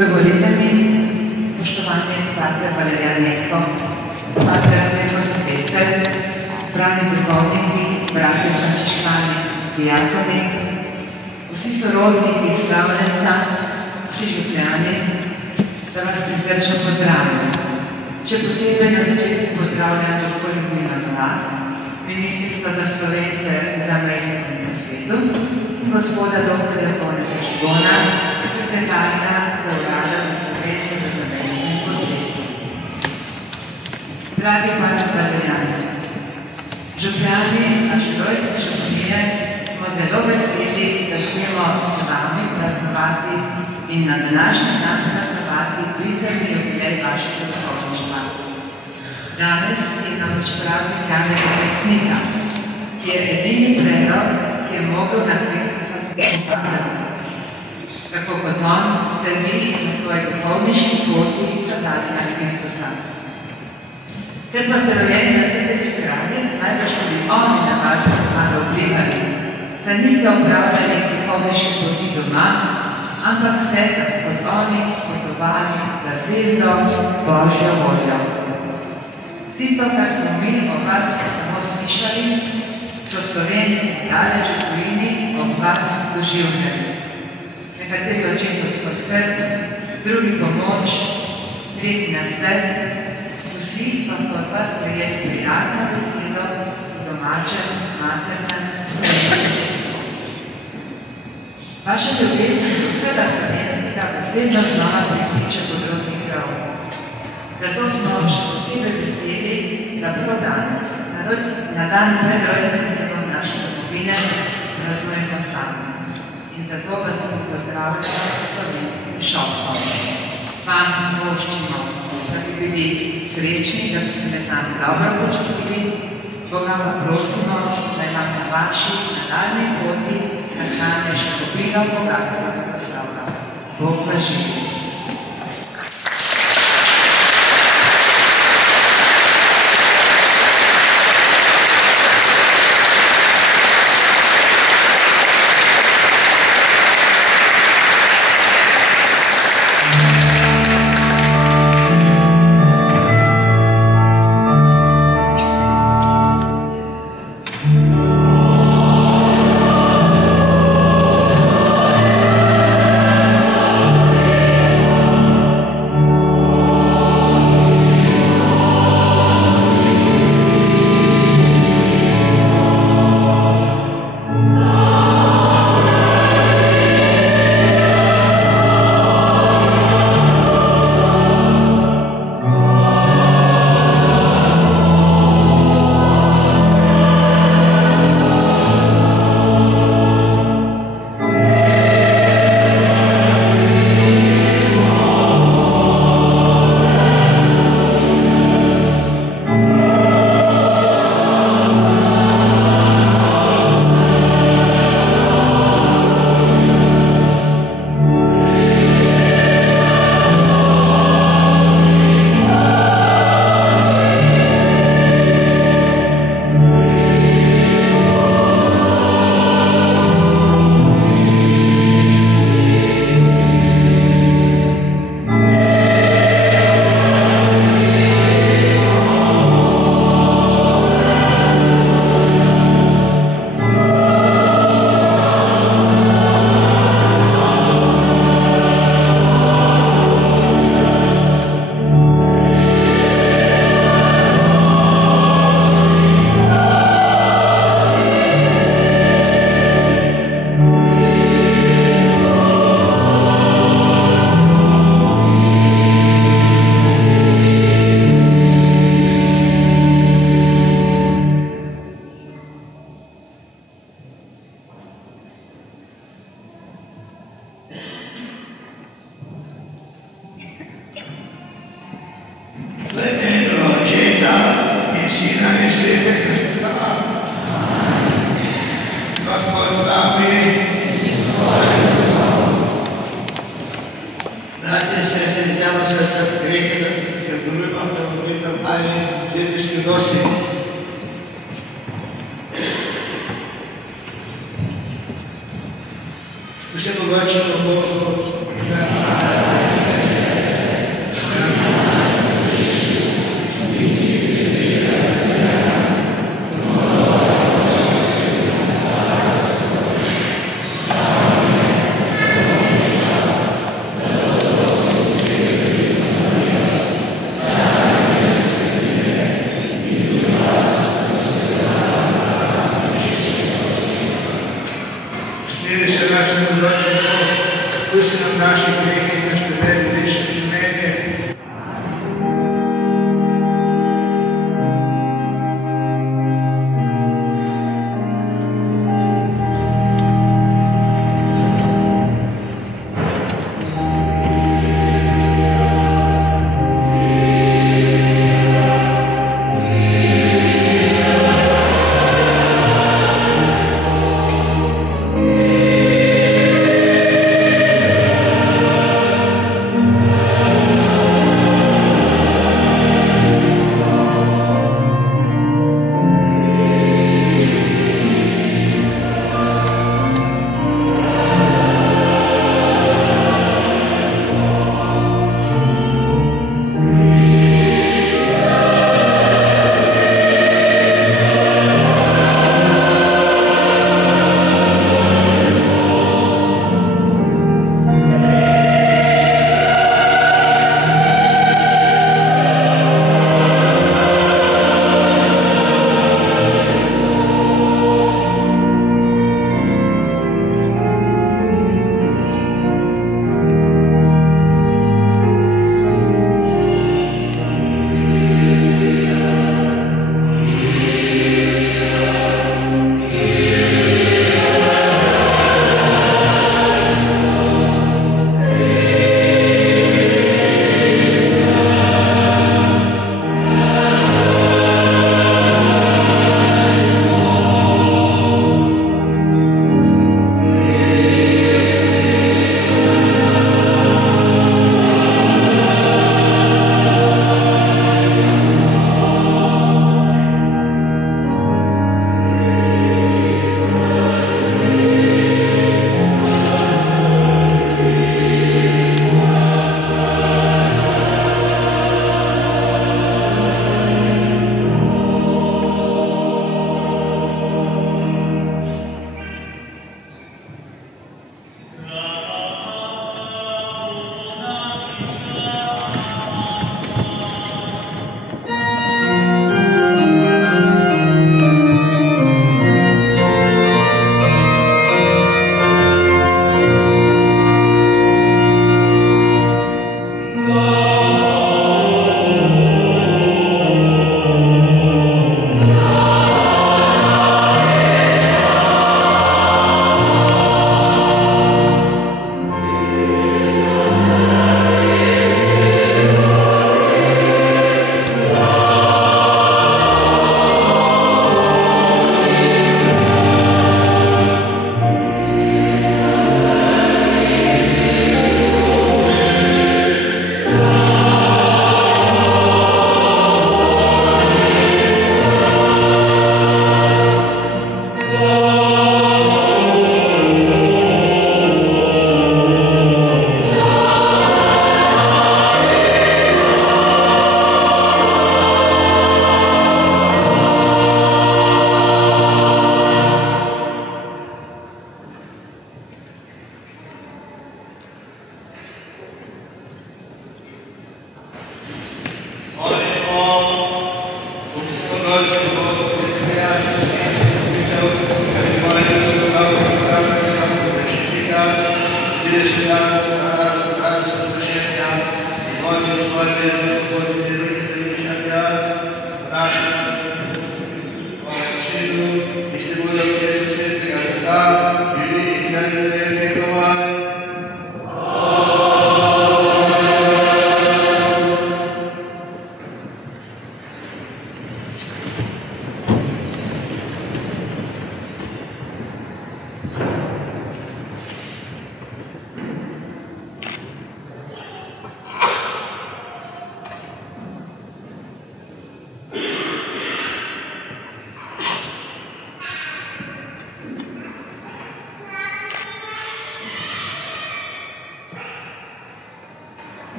Dovolite mi, spoštovani pater Valerijan Neko, pater Neko Silvester, brani duhovniki, bratje frančiškani, dijakoni, vsi sorodniki slavljenca, vsi župljani, da vas prisrčno pozdravljam. Še posebej na začetku pozdravljam gospodin Mina Novak, ministrico za Slovence v zamejstvu in po svetu, in gospoda dr. Zvoneta Žigona, sekretarja za urada za Slovence v zamejstvu in po svetu. Dragi pater Valerijan, župljani naše rojstne županije smo zelo veseli, da smemo z vami praznovati in na današnji dan praznovati prisrni jubilej vašega duhovništva. Danes je namreč praznik Janeza Krstnika, ki je edini prerok, ki je mogel na Kristusa pokazati. Tako kot on ste vi na svoji duhovniški poti zadali na Kristusa. Ker pa ste rojeni na Svetih kralje, najbrž tudi oni na vas malo vplivali, saj niste opravljali duhovniške poti doma, ampak ste, kot oni, potovali za zvezdo Božjo voljo. Tisto, kar smo mi o vas samo slišali, so Slovenci daleč v tujini ob vas doživljali. Nekateri očetovsko skrb, drugi pomoč, tretji nasvet, vsi pa so od vas prejeli prijazno besedo v domačem, maternem spremljenju. Vaša ljubezen do vsega slovenskega vas vedno znova prikliče po drugih prav. Zato smo še posebej veseli, da prav danes, na dan pred rojstnim dnevom naše domovine, praznujemo sami. In zato vas bomo pozdravljali s slovenskim šopkom. Vam voščimo, da bi bili srečni, da bi se med nami dobro počutili, Boga pa prosimo, da vam na vaši nadaljni poti nahrane še koprino bogatega proslavlja. Bog vas živi.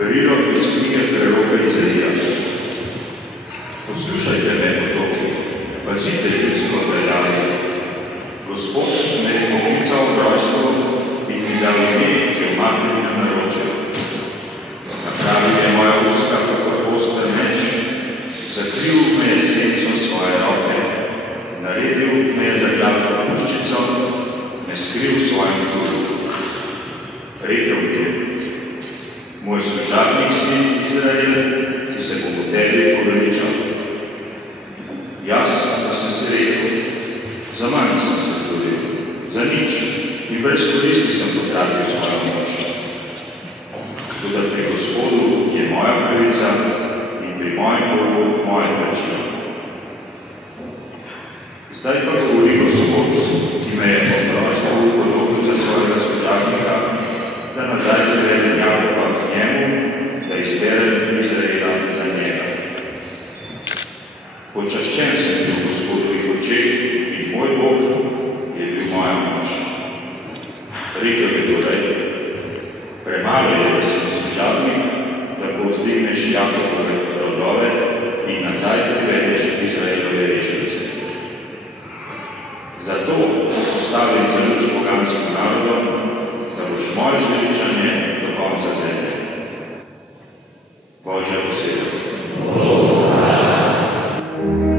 Berilo iz knjige preroka Izaija. Poslušajte me, otroki, pazite ljudsko predanje. Gospod me je poklical v rojstvo in mi dal ime, ki v materi ne naročil. Napravil je moja usta kot oster meč, zakril me je senco svoje roke, naredil me je za gladko puščico, me skril v svojem duru. Rekel mi je, moj služabnik si, Izrael, ki se bo po tebi poveličal. Jaz pa sem si rekel, za manj sem se trudil, za nič in brez koristi sem potratil svojo moč. Toda pri Gospodu je moja pravica in pri mojem Bogu moje plačilo. Zdaj pa govori Gospod, ki me je od rojstva upodobil za svojega služabnika, da nazaj zavedem Jakoba k njemu, da izberem Izraela za njega. Počaščen sem bil v Gospodovih očeh in moj Bog je bil moja moč. Rekel je torej, premalo je, da sem služabnik, da povzdigneš Jakobove rodove in nazaj privedeš Izraelove rešnice. Zato postavim za luč poganskim narodom, da boš moje zveličanje do konca zemlje. Božja beseda. Thank you.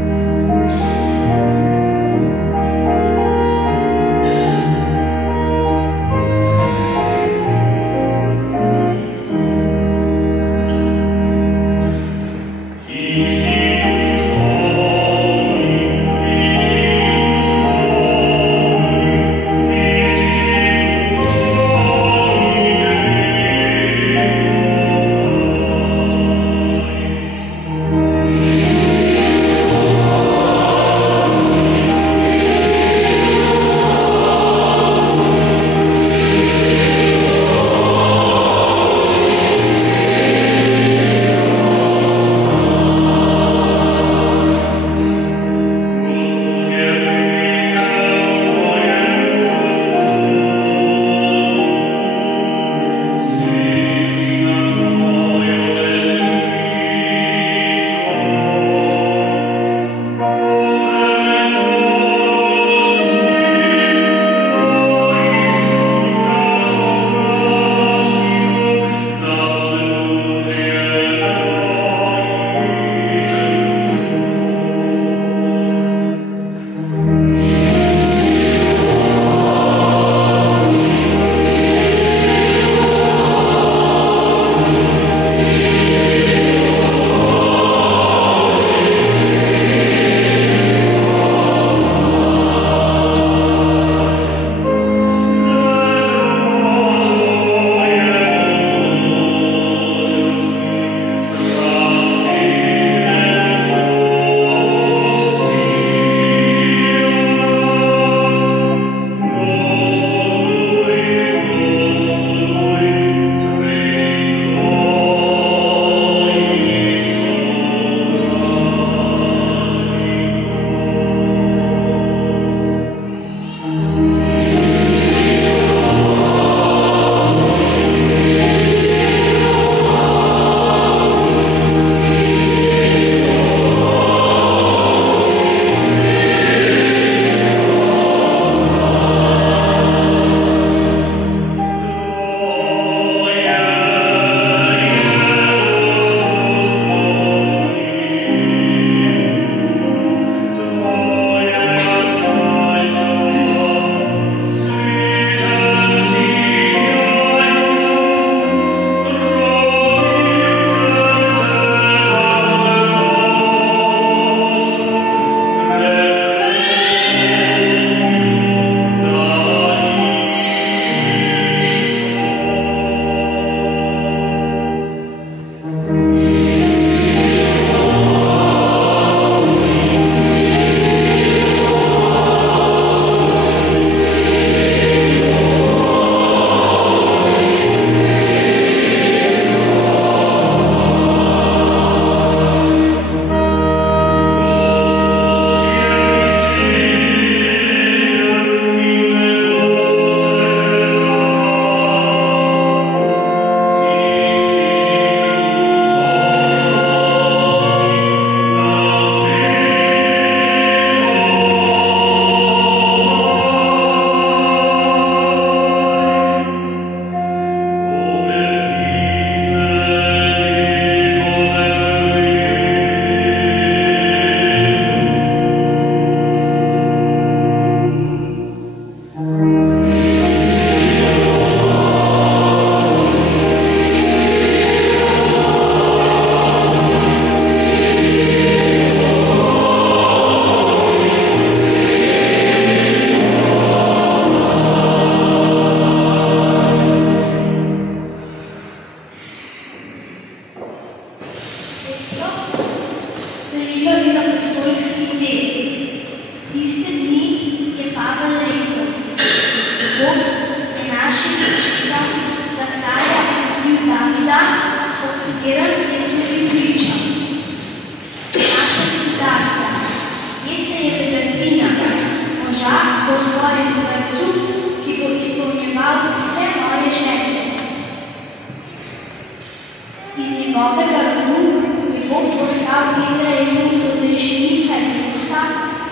Izraelu do rešitve Jezusa,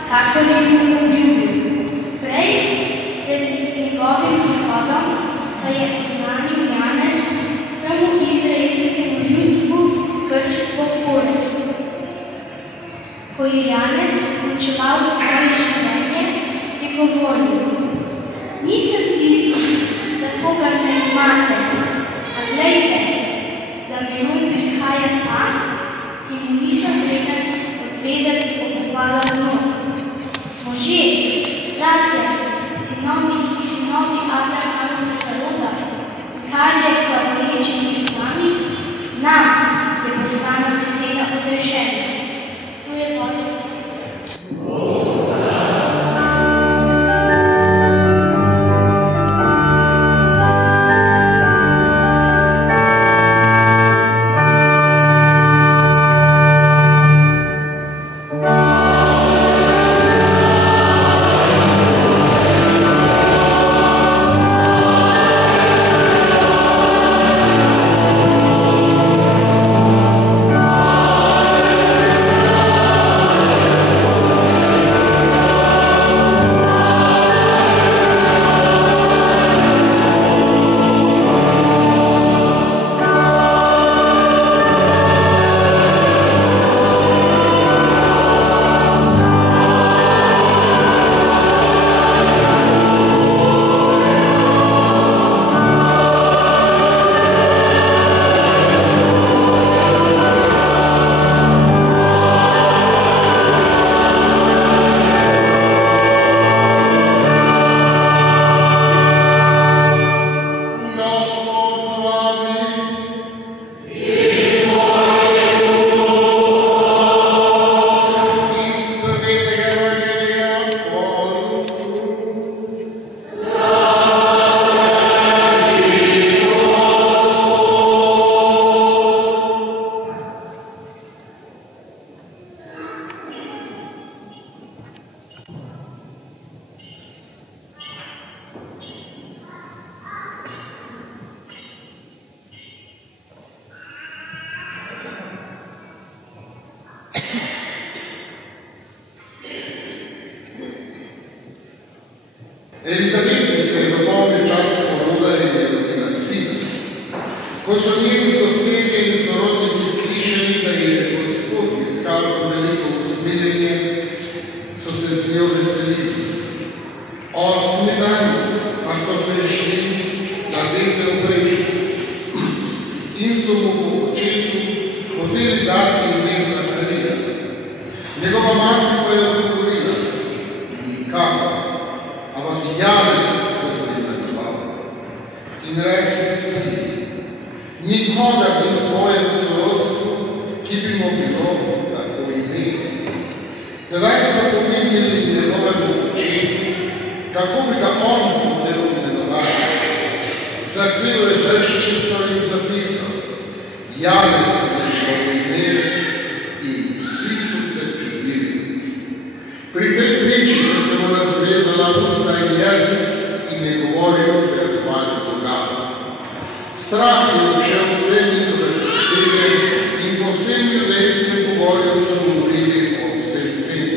kakor je bil obljubil. Prej, pred njegovim prihodom, pa je oznanil Janez vsemu izraelskemu ljudstvu krsto porez. Ko je Janez končeval svoje življenje, je govoril: nisem tisti, za koga ne imate, a glejte, za menoj prihaja ta, ki mu nisem vreden odvedati pohvala mno. Možje, bratje, sinovi Abrahamovega roda, kar je pa vrečenih z nami, nam je postala beseda odrešenja. To je Božja beseda. Elizabeti se je dopolnil čas poroda in je rodila sina. Ko so njeni sosedje in sorodniki slišali, da je Gospod izkazal veliko usmiljenje, so se z njo veselili. 8. dan pa so prišli na dete v Brežju in so mu po očetu hoteli dati ime Zaharija. Njegova mati pa je odgovorila: nikakor. Ampak Janez se bo imenoval. In rekli so ji: nikogar ni v tvojem sorodstvu, ki bi mu bilo tako ime. Tedaj so pomignili njegovemu očetu, kako bi ga on hotel imenovati. Zakril je deščico in zapisal: Janez je njegovo ime, in vsi so se čudili. Pri tej priči so se mu razvezala usta in jezik in je govoril prehvali Boga. Strah je všel vse njihove sosede in po vsem judejskem govorju so govorili o vsem tem.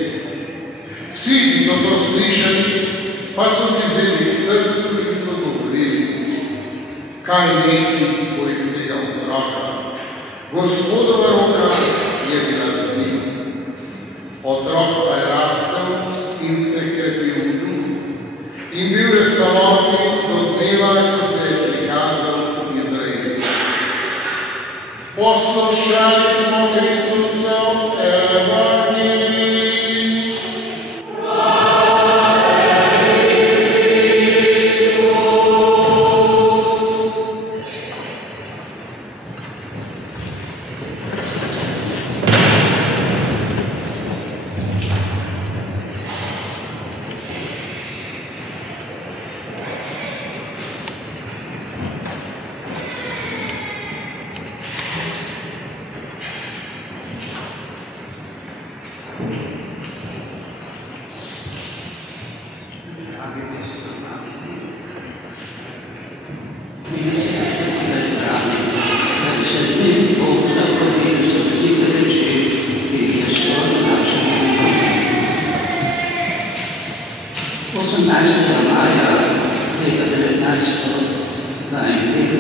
Vsi, ki so to slišali, pa so si vzeli k srcu in so govorili: kaj neki bo iz tega otroka? Gospodova roka je bila z njim. Otrok pa je rastel in se krepil v duhu in bil je samotni do dneva, ko se je prikazal v Izraelu. Poslušali smo Kristusov evangelij.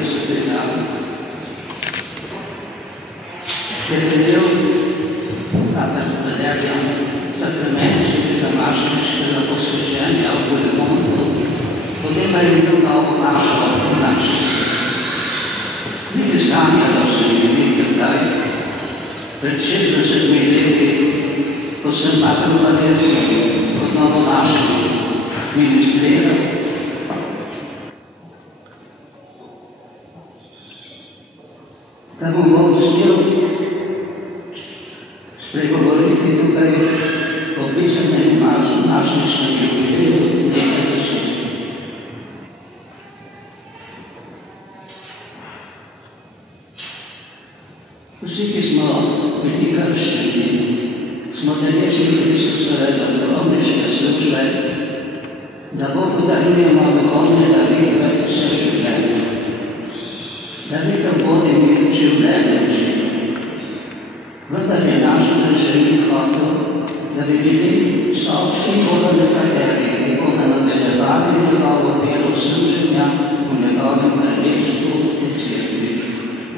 sekretarja. Prevedel sakrament svetega mašniškega posvečenja v Bojemontu, potem pa je bil novo našo naš. Niti sanjala se mi nekaj kaj. Pred 60 leti, ko sem patril Valerski kot novo našo ministriral, da bom bom smel spregovoriti tukaj o pisanem mašničnem jubileju nekaj besed. Vsi, ki smo bili krščani, smo deležni Kristusovega duhovniške službe, da Bogu darujemo duhovne daritve vse življenje. Daritev vodi mir življenje vsega. Vendar je naš rečenik hotel, da bi bili vsi bodo nekateri, ki bodo nadaljevali njegovo delo služenja v njegovem kraljestvu in cerkvi,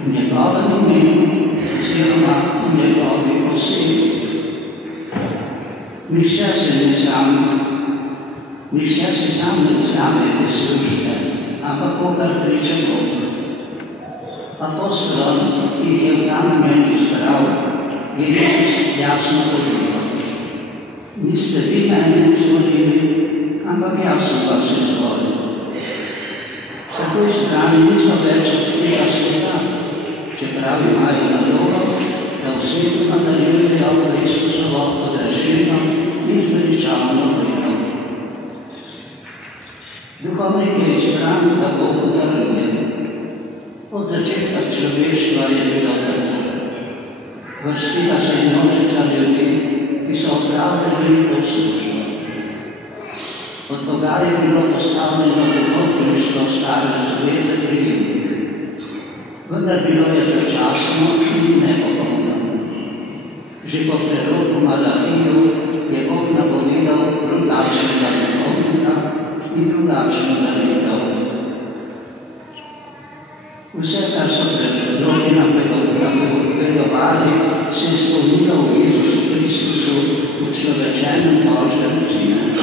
v njegovem imenu oziroma v njegovi osebi. Nihče si sam ne vzame te službe, ampak kogar priča Bog. Apostolom, ki jih je v namen izbral, je Jezus jasno povedal: niste vi mene izvolili, ampak jaz sem vas izvolil. Po tej strani niso več od tega sveta, čeprav imajo nalogo, da vsi nadaljujejo Kristusovo odrešeno in zveličavno delo. Duhovnik je izbran, da Bogu daruje. Od začetka človeštva je bilo tako. Vrstila se je množica ljudi, ki so opravljali to službo. Od Boga je bilo postavljeno duhovništvo stare zveze krivih. Vendar bilo je začasno in nepopolno. Že po preroku Malahiju je Bog napovedal drugačnega duhovnika in drugačno daritev. Vse, kar so pred roki napovedovali, se je izpolnilo v Jezusu Kristusu, v človečenem Božjem Sinu.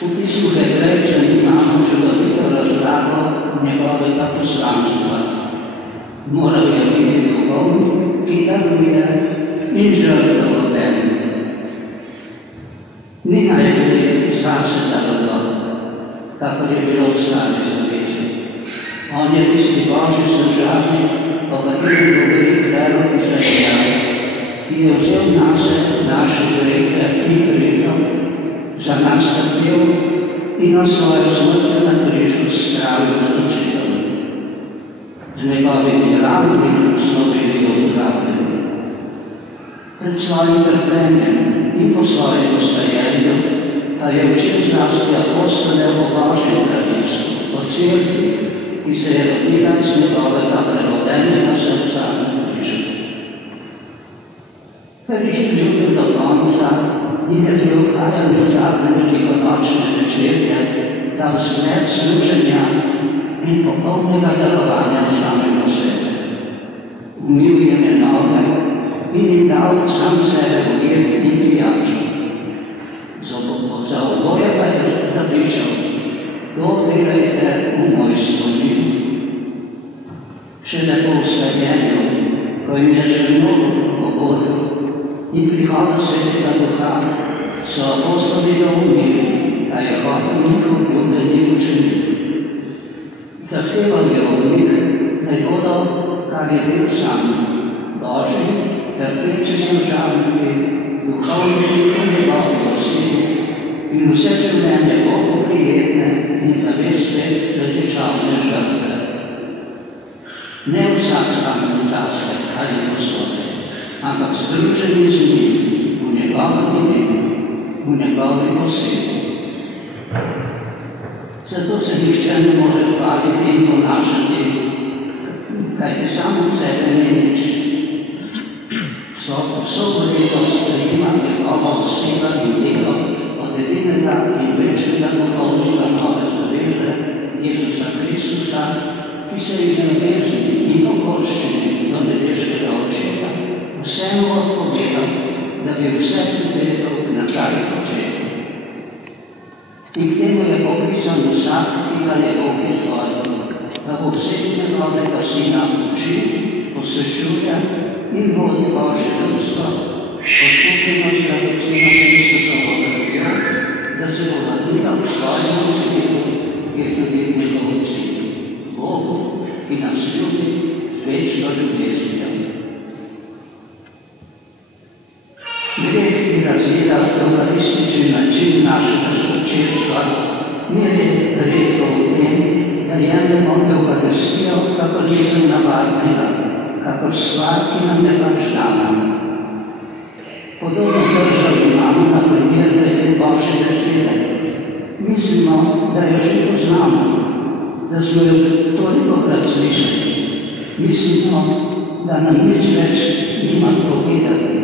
V pismu Hebrejcev imamo čudovito razlago njegovega poslanstva. Moral je biti duhovnik, ki daruje in žrtev od tebe. Ni najbolje zase daroval, kakor je bilo v Stari zavezi. On je tisti Božji služabnik, o katerem govori prerok Izaija, ki je vzel nase naše grehe in krivdo, za nas trpel in na svojo smrtjo na križu spravil zločitev. Z njegovimi ranami smo bili ozdravljeni. Pred svojim trpljenjem in po svojem ustajenju pa je učil zlasti apostole o Božjem kraljestvu, o cerkvi, ki se je rodila iz njegovega prevodenega srca na križu. Ker jih je ljubil do konca in je bil ohranjen do zadnje velikonočne večerje, dal zgled služenja in popolnega delovanja samega sebe. Umil jim je noge in jim dal sam sebe v jed in pijačo. Za oboje pa je zapričal: to delajte v moj spomin. Šele po ustajenju, ko jim je že mnogo pogodil in prihoda Svetega Duha, so apostoli doumeli, da je hotel njihov ljubljeni učenik. Zahteval je od njih, naj bodo, kar je bil sam, Božji, trpeči služabniki, duhovniki in njegovi osebi in vse življenje Bogu prijetne in zavestne svetičavne žrtve. Ne vsak sam zase ali posode, ampak združeni z njim v njegovem imenu, v njegovi osebi. Zato se nihče ne more hvaliti in ponašati, kajti sam od sebe ni nič. Vso vrednost ima njegova oseba in delo od edinega in večnega duhovnika nove zaveze, Jezusa Kristusa, ki se jih zavezali in okoliščini do nebeškega očeta, vsemu odpovedal, da bi vse privedel na kar očetu. In k temu je popisan vsak, ki ga je Bog izvolil, da bo vseh njegovega sina uči, posvečuje in vodi Božje ljudstvo, odkupljeno z dragoceno Kristusovo krvjo, da se bo vrnila v svojem uspehu, ki je tudi njegov sin, Bogu, ki nas ljubi z večno ljubeznijo. Greh, ki razvira evkaristični način našega spočestva, ni rekel v tem, da jemljemo evkaristijo kakor nekaj navadnega, kakor stvar, ki nam je pač dana. Podobno držo imamo na primer glede Božje besede. Mislimo, da jo že poznamo, da smo jo tolikokrat slišali. Mislimo, da nam nič več nima povedati.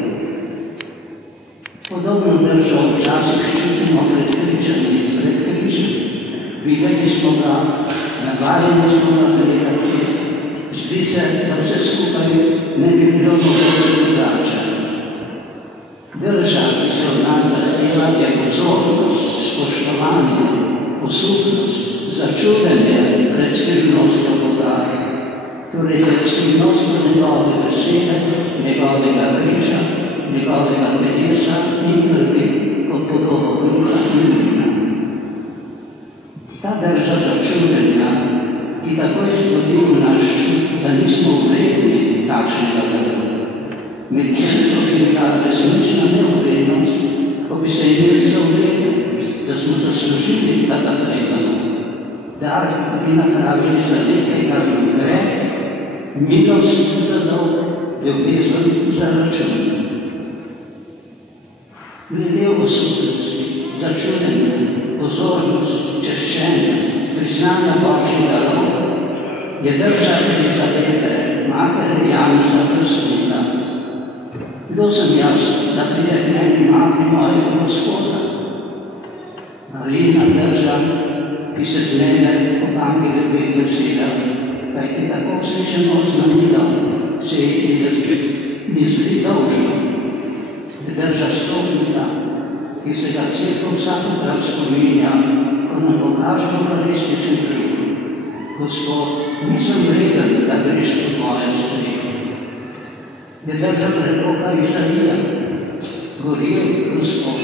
Podobno držo včasih čutimo pred križem in pred križem. Videli smo ga, navajeni smo ga gledati. Zdi se, da vse skupaj ne bi bilo mogoče drugače. Drža, ki se od nas zahteva, je pozornost, spoštovanje, poslušnost, začudenje pred skrivnostjo Boga, torej pred skrivnostjo njegove besede, njegovega križa, njegovega telesa in krvi kot podobo kruha in vina. Ta drža začudenja, ki takoj spodil naš čut, da nismo vredni takšnega grba. Medtem ko bi bila resnična neuvrednost, ko bi se imeli zavredili, da smo zaslužili, da ga pregamo. Dar bi napravili za nekaj, kar bi greh, milost za dolg, ljubezen za račun. Glede osupnosti, začudenje, pozornost, češčenje, priznanja Božjega roda, je drža Elizabete, matere Janeza Krstnika. Kdo sem jaz, da pride k meni mati mojega Gospoda? Marijina drža, ki se zmene od angelovih beseda, kajti tako slišeno znanilo, se mi zdi dolžno. Drža stopnika, ki se ga Cerkev vsakokrat spominja, ko nam pokaže evkaristični kruh. Gospod, nisem vreden, da greš pod moje streho. Je drža preroka Izajija. Goril, Gospod,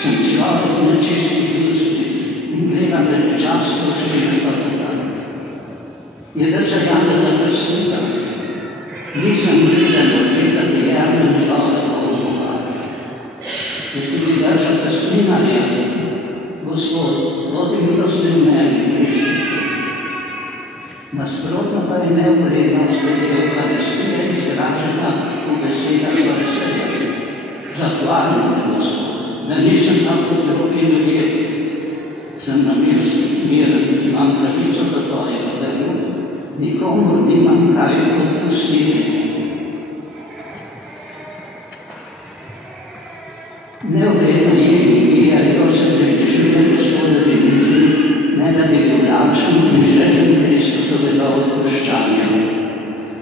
sem človek nečistih ustnic in gledam predčasno številka puta. Je drža Janeza Krstnika. Nisem vreden odrezati jerne njegovega ozvoga. Je tudi drža cestninarja. Gospod, vodi milosti v meni, grešniku. Nasprotno pa je neuvrednost, da je evkaristija izražena v besedah farizeja. Zahvalim te, Gospod, da nisem tako drugi ljudje. Sem namestnik miren, imam pravico do tvojega delu, nikomu nimam kaj odpustiti. Neuvredno je, se približuje Gospodovi mizi, ne da bi bil davčen in željen Kristusovega odpuščanja.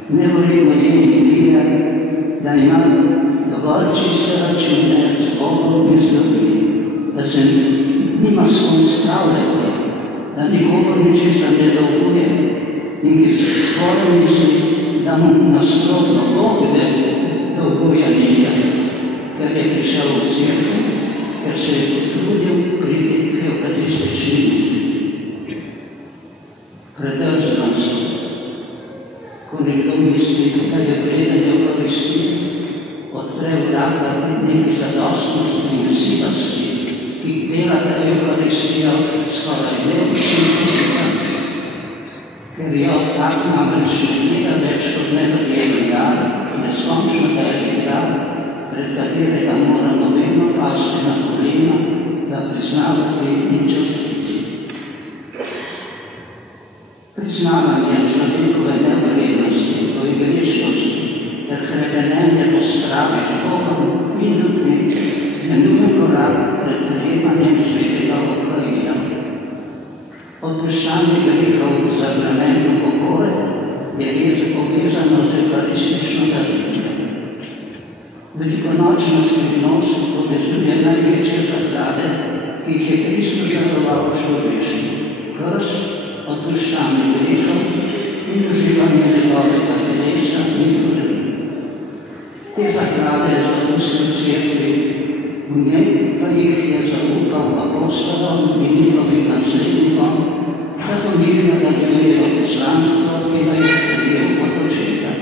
Neuvredno je, da imam dovolj čiste račune z Bogom in z ljudmi, da se nima skon spravljati, da nikomu ničesar ne dolguje in ki svoje misli, da mu nasprotno Bog dolguje nekaj, ker je prišel v Cerkev, ker se je potrudil priti k evkaristični mizi. Predrznost, ko nekdo misli, da je vreden evkaristije, odpre vrata neki zadostnosti in silosti, ki delata evkaristijo skoraj neučinkovito, ker jo tak namreč ne gleda več kot neverjeten dar, neskončno velik dar, pred katerega moramo vedno pasti na kolena, da priznavati in častiti. Priznavanje človekove nevrednosti, grešnosti ter hrepenenje po spravi z Bogom in ljudmi je nujen korak pred prejemanjem svetega obdarila. Odpuščanje grehov za vremenu pokore je res povezano z evkaristično darilo. Velikonočna skrivnost povezuje največje zaklade, ki jih je Kristus daroval človeštvu, krst, odpuščanje grehov in uživanje njegovega telesa in krvi. Te zaklade je zapustil cerkvi, v njej pa jih je zaupal apostolom in njihovim naslednikom, da po njih nadaljujejo poslanstvo, ki ga je sprejel od očeta.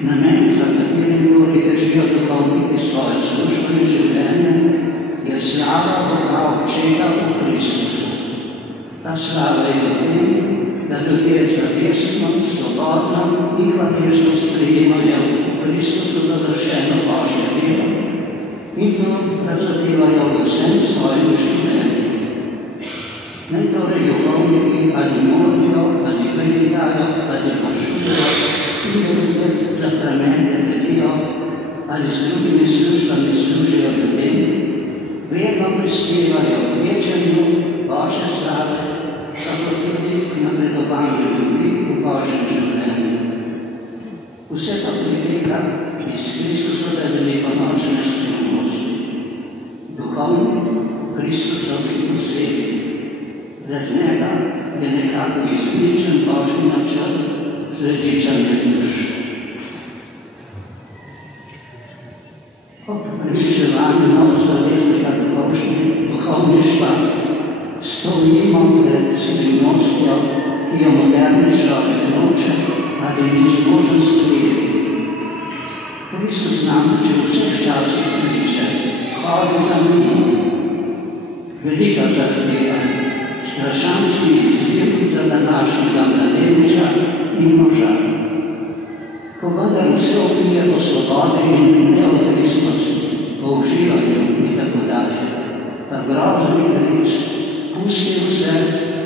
Namen, za katerim ljudje držijo duhovniki svoje službe in življenje, je slava Boga Očeta v Kristusu. Ta slava je v tem, da ljudje zavestno, svobodno in hvaležno sprejemajo v Kristusu dovršeno Božje delo in to razodevajo v vsem svojem življenju. Ne torej duhovniki ali molijo, ali prezidajo, ali mašujejo in druge zakramente delijo, ali z drugimi službami služijo ljudem, vedno prispevajo k večanju Božje slave, kako tudi k napredovanju ljudi v Božjem življenju. Vse to priteka iz Kristusove velikonočne skrivnosti. Duhovnik Kristusovi osebi. Brez njega je nekako izničen Božji načrt zveličanja duš. Ob premišljevanju novozaveznega duhovništva stojimo pred skrivnostjo, ki jo moderni človek noče ali ni zmožen sprejeti. Kristus namreč v vseh časih kliče, hodi za mano. Velika zahteva, strašanski izziv za današnjega mladeniča in moža. Ko vendar vse opije o svobodi in neodvisnosti, o uživanju in tako dalje, ta grozni križ pusti vse,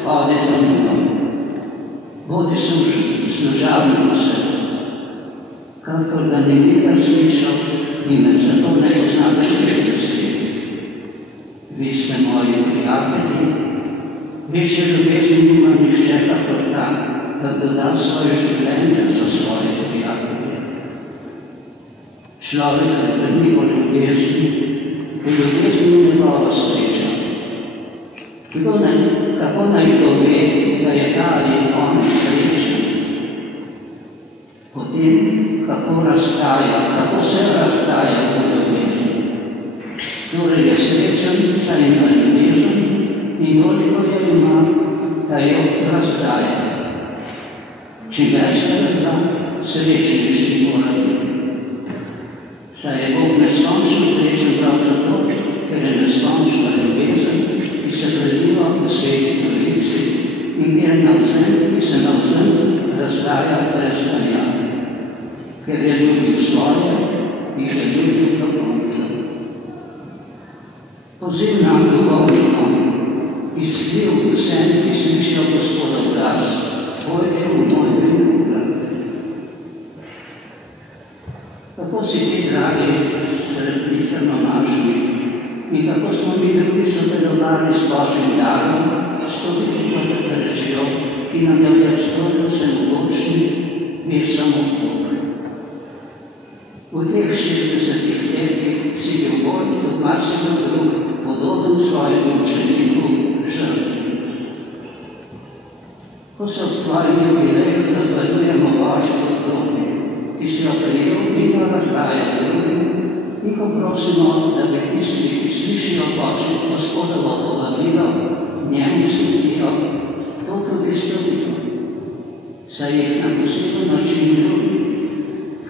hodi za mano. Bodi služavno vse, kakor da ni nikar slišal in me zato ne poznate prednosti. Vi ste moji prijatelji, više ljubezni nima nihče kakor ta, da doda svoje življenje za svoje prijatelje. Človek je veliko ljubezni, v ljubezni je njegova sreča. Kako naj to ve, da je ta ali on srečen? Potem, kako se razstaja v ljubezni. Torej je srečen, saj ima ljubezen in toliko je ima, da jo razdaja. Čim več razda, srečnejši mora biti. Saj je Bog neskončno srečen prav zato, ker je neskončna ljubezen, ki se preliva v sveti trojici in ki se na vsem razdaja brez zanjave. Ker je ljubil svoje, jih je ljubil do konca. Poziv nam duhovnikom, izziv vsem, ki slišijo Gospodov glas, pojde v moj ljubljak. Kako si ti, dragi, srednicama našimi, in kako smo mi drugi sodelovali s Božjim darom, s to veliko rečijo, ki nam jo je storil vsemogočni, mir samo Bog. V teh 60 letih si bil bolj kot marsikdo drug podoben svojemu učeniku žrtvi. Ko se v tvojem jubileju zahvaljujemo Božji dobrobi, ki si jo prejel in jo razdaja drugim, in ko prosimo, da bi tisti, ki slišijo Gospodovo povabilo, njemu sledijo, to tudi storijo. Saj jih na poseben način ljubi.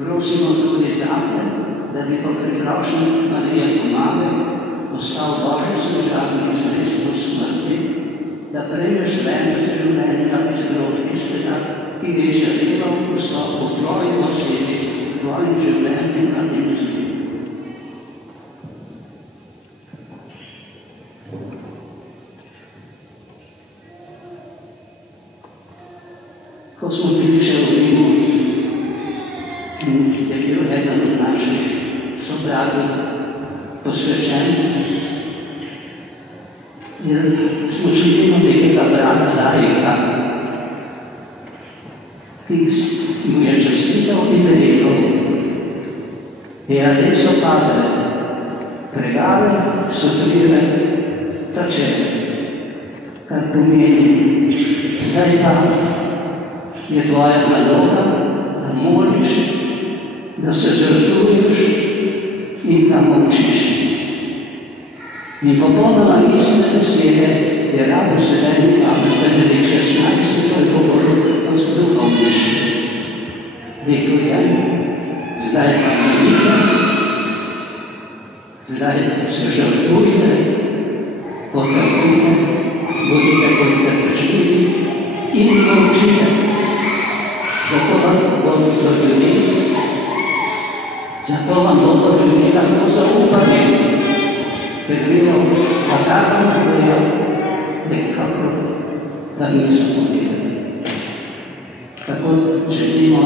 Prosimo tudi zate, da bi po priprošnji Marije Pomage postal Božji služabnik sredstvo smrti, da prejmeš veliko življenja iz rok tistega, ki veže delo v tvoji osebi, v tvojim življenju na tem svetu. Ko smo bili še v Rimu, in je bil eden od naših sobratov posvečen, In smo šli mimo nekega brata laika, ki mu je čestital in rekel: "E adesso padre, pregare soffrire tacere", kar pomeni: zdaj pa je tvoja naloga, da moliš, da se žrtvuješ in da molčiš. In popolnoma iste besede je rado sedaj Papež Benedikt XVI govoril o duhovništvu. Rekel je: zdaj pa molite, zdaj se žrtvujte, potrpujte, bodite potrpežljivi in molčite. Zato vam bodo ljudje lahko zaupali, ker vedo, da tako bojo, nekako, da niso povedali. Tako želimo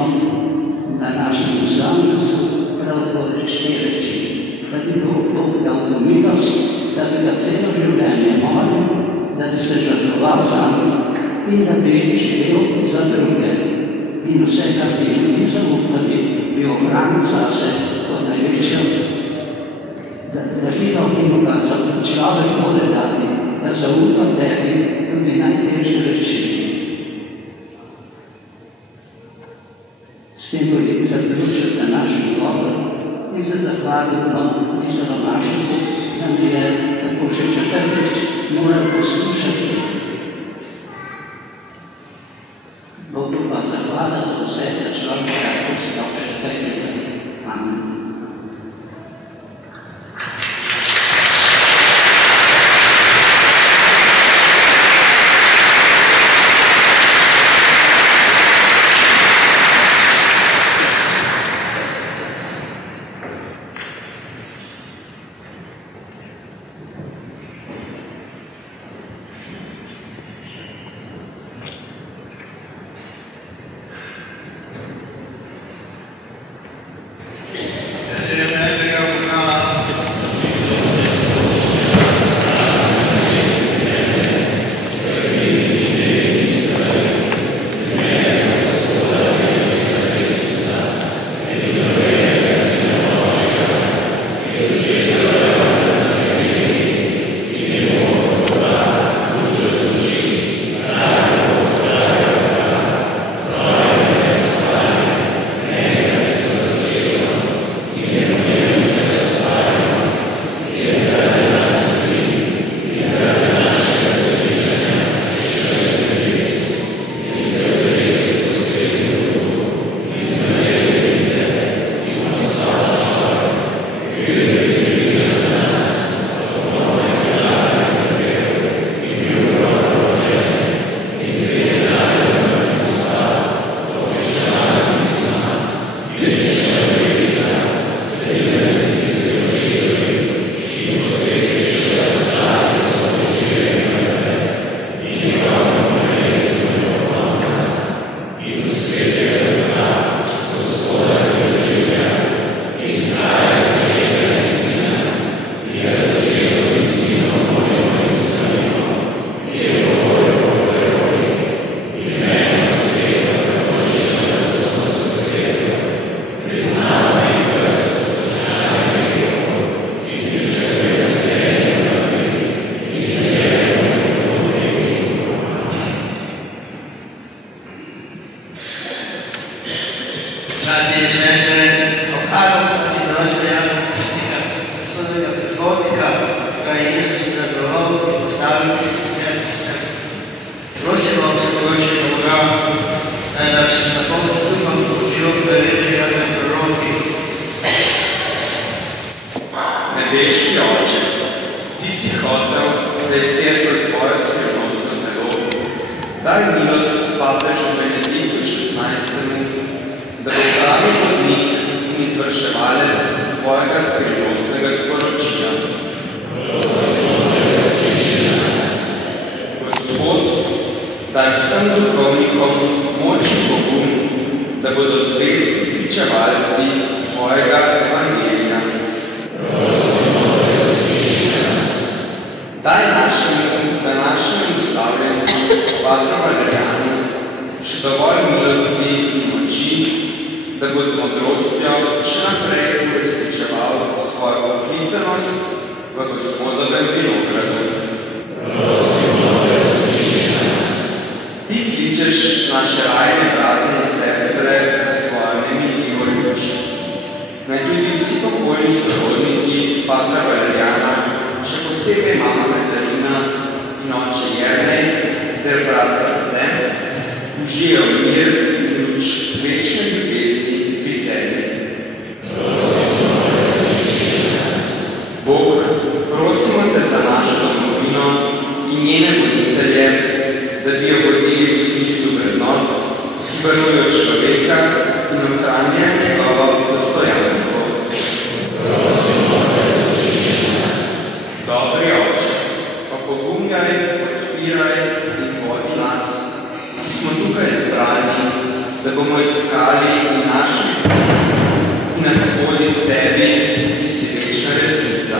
na našem poslancu prav to štiri reči, da bi Bog dal milost, da bi ga celo življenje molil, da bi se žrtvoval sam in da bi živel za druge. In vse, kar bi ljudi zaupali, bi ohranil zase kot največjo darilo, ki mu ga človek mora dati, da zaupa tebi tudi najtežje reči. S tem bi zaključil današnji govor in se zahvalil vam Mislom Mašniku, da mi je tako še četrtič moral poslušati. Bogu pa zahvala za vse, da človek tako stope prejde. Amen. Daj našemu Patra Valerianu, še dovolj milosti in moči, da bo z modrostjo še naprej uresničeval svojo poklicanost v Gospodovem vinogradu. Ti kličeš naše rajne brate in sestre v svojem imenu Igorjuš. Naj tudi vsi pokojni sorodniki Patra Valeriana, še posebej mama Katarina in oče Jernej ter brat Vincent, užijo mir in luč večne ljubezni pri tebi. Bog, prosimo te za našo domovino in njene voditelje, da bi jo vodili v smislu vrednot, ki varujejo človeka in ohranjajo njegovo dostojanstvo. Dobri oče, opogumljaj, podpiraj in vodi nas, ki smo tukaj zbrani, da bomo iskali in našli, ki nas vodi k tebi, ki si večna resnica.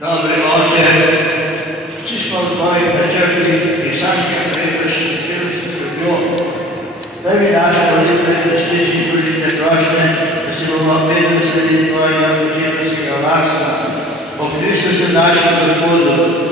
Dobri oče, vsi smo v tvojih načrtih in sami prejprejšnji s ljudjo, da bi naše molitve in slišni molitve prošnje, da si bomo vedno sledili tvojega božjega varstva. Po Kristusu našem Gospodu.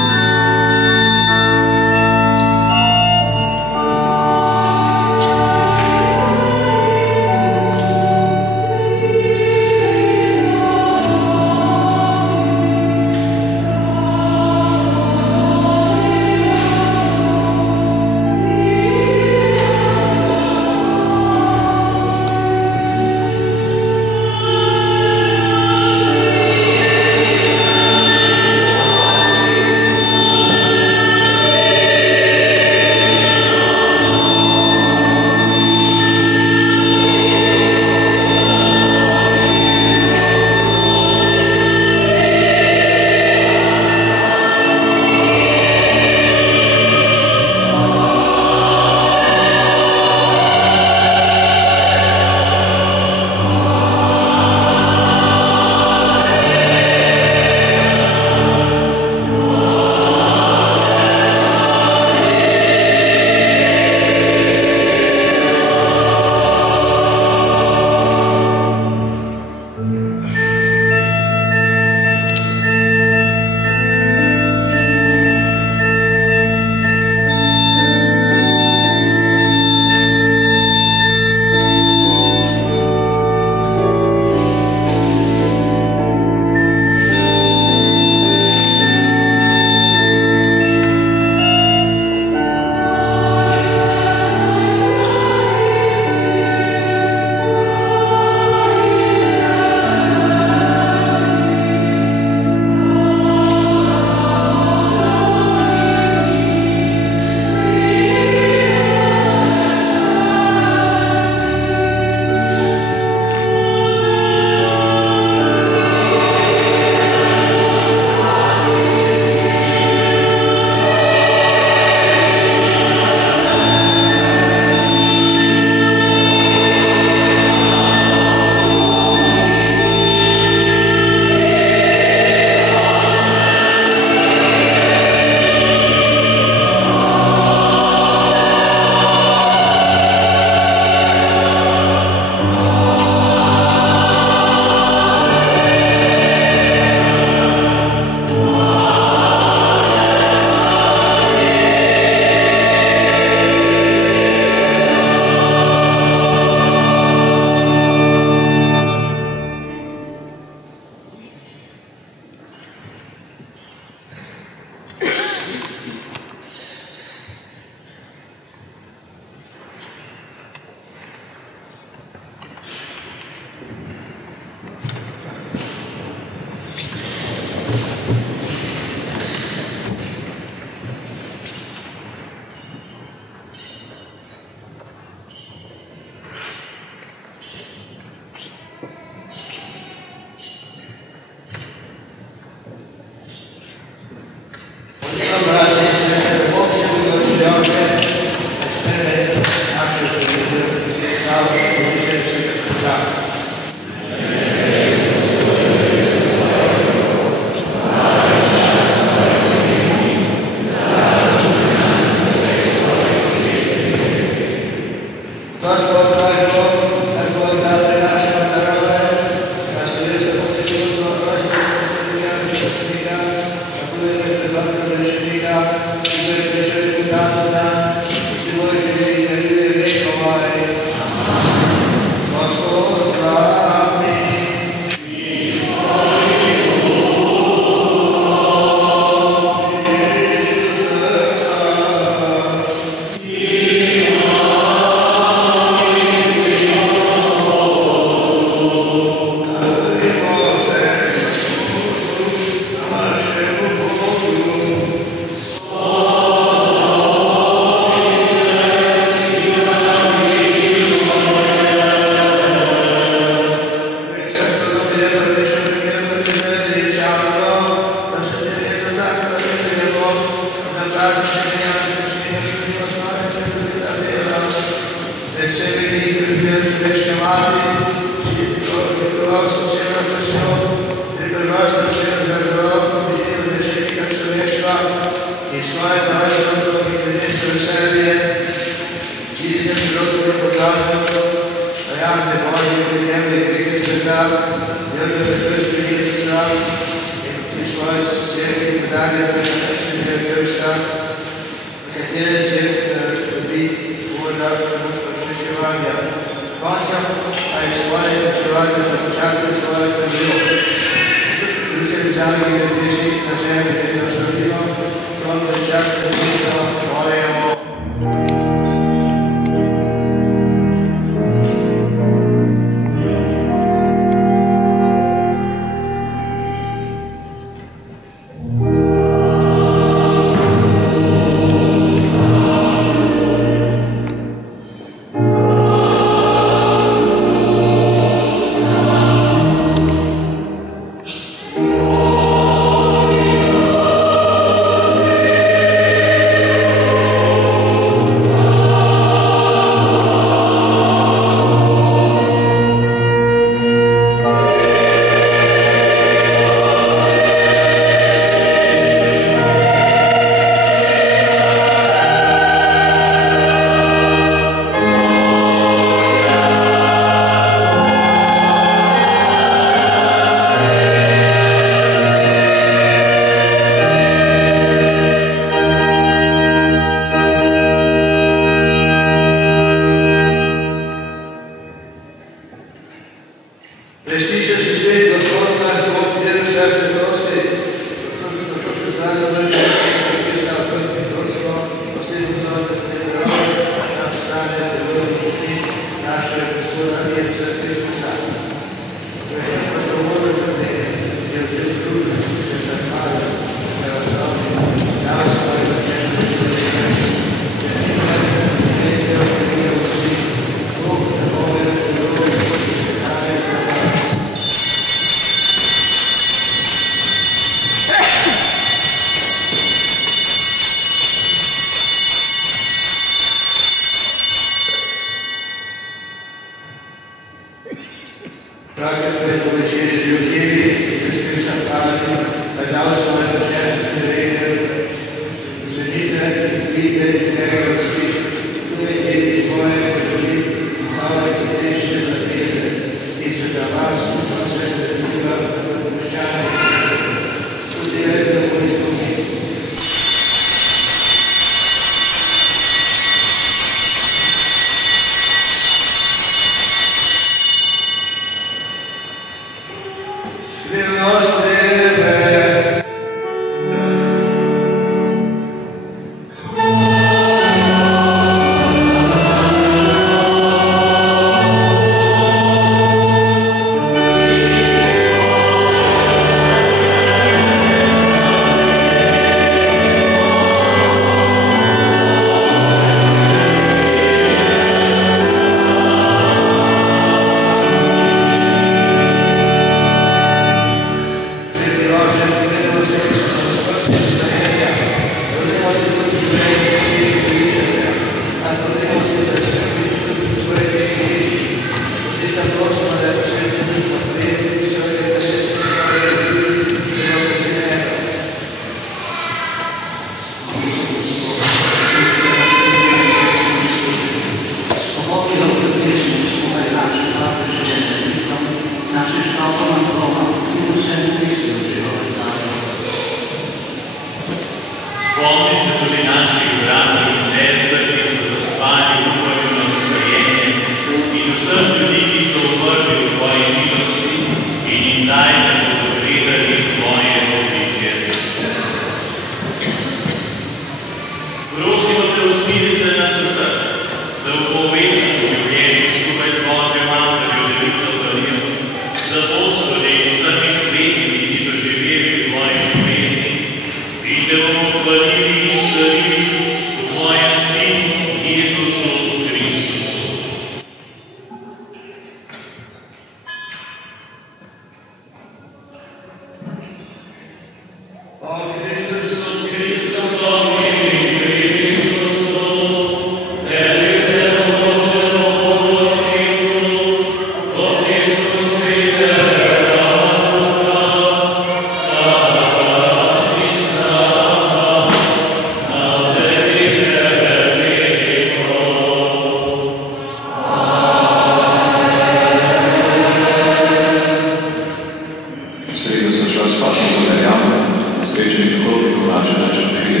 posvečenih duhovnikov naše načrtuje.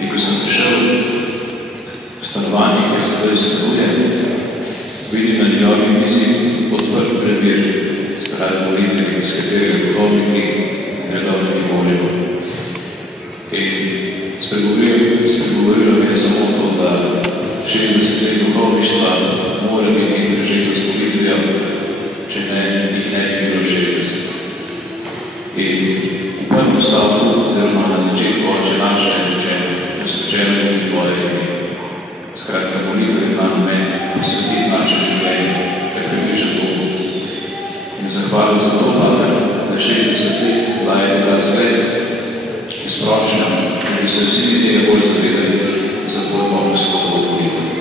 In ko sem prišel v stanovanje, kjer sedaj stanujem, vidim na njegovi mizi odprt previr, spravi molitvenik, s katerega duhovniki redovniki molijo. In spregovorilo mi je samo to, da 60 let duhovništva mora biti prežeto z molitvijo, če ne, jih ne bi bilo 60. In v prvem stavku, oziroma na začetku Oče naše, posvečeno tudi tvoje ime. Skratka, molitev ima namen posvetiti naše življenje, da približa Bogu. In zahvalil za to, da 60 let daje ta svet izprošnja, da bi se vsi tega bolj zavedali za borbo Gospodovo molitev.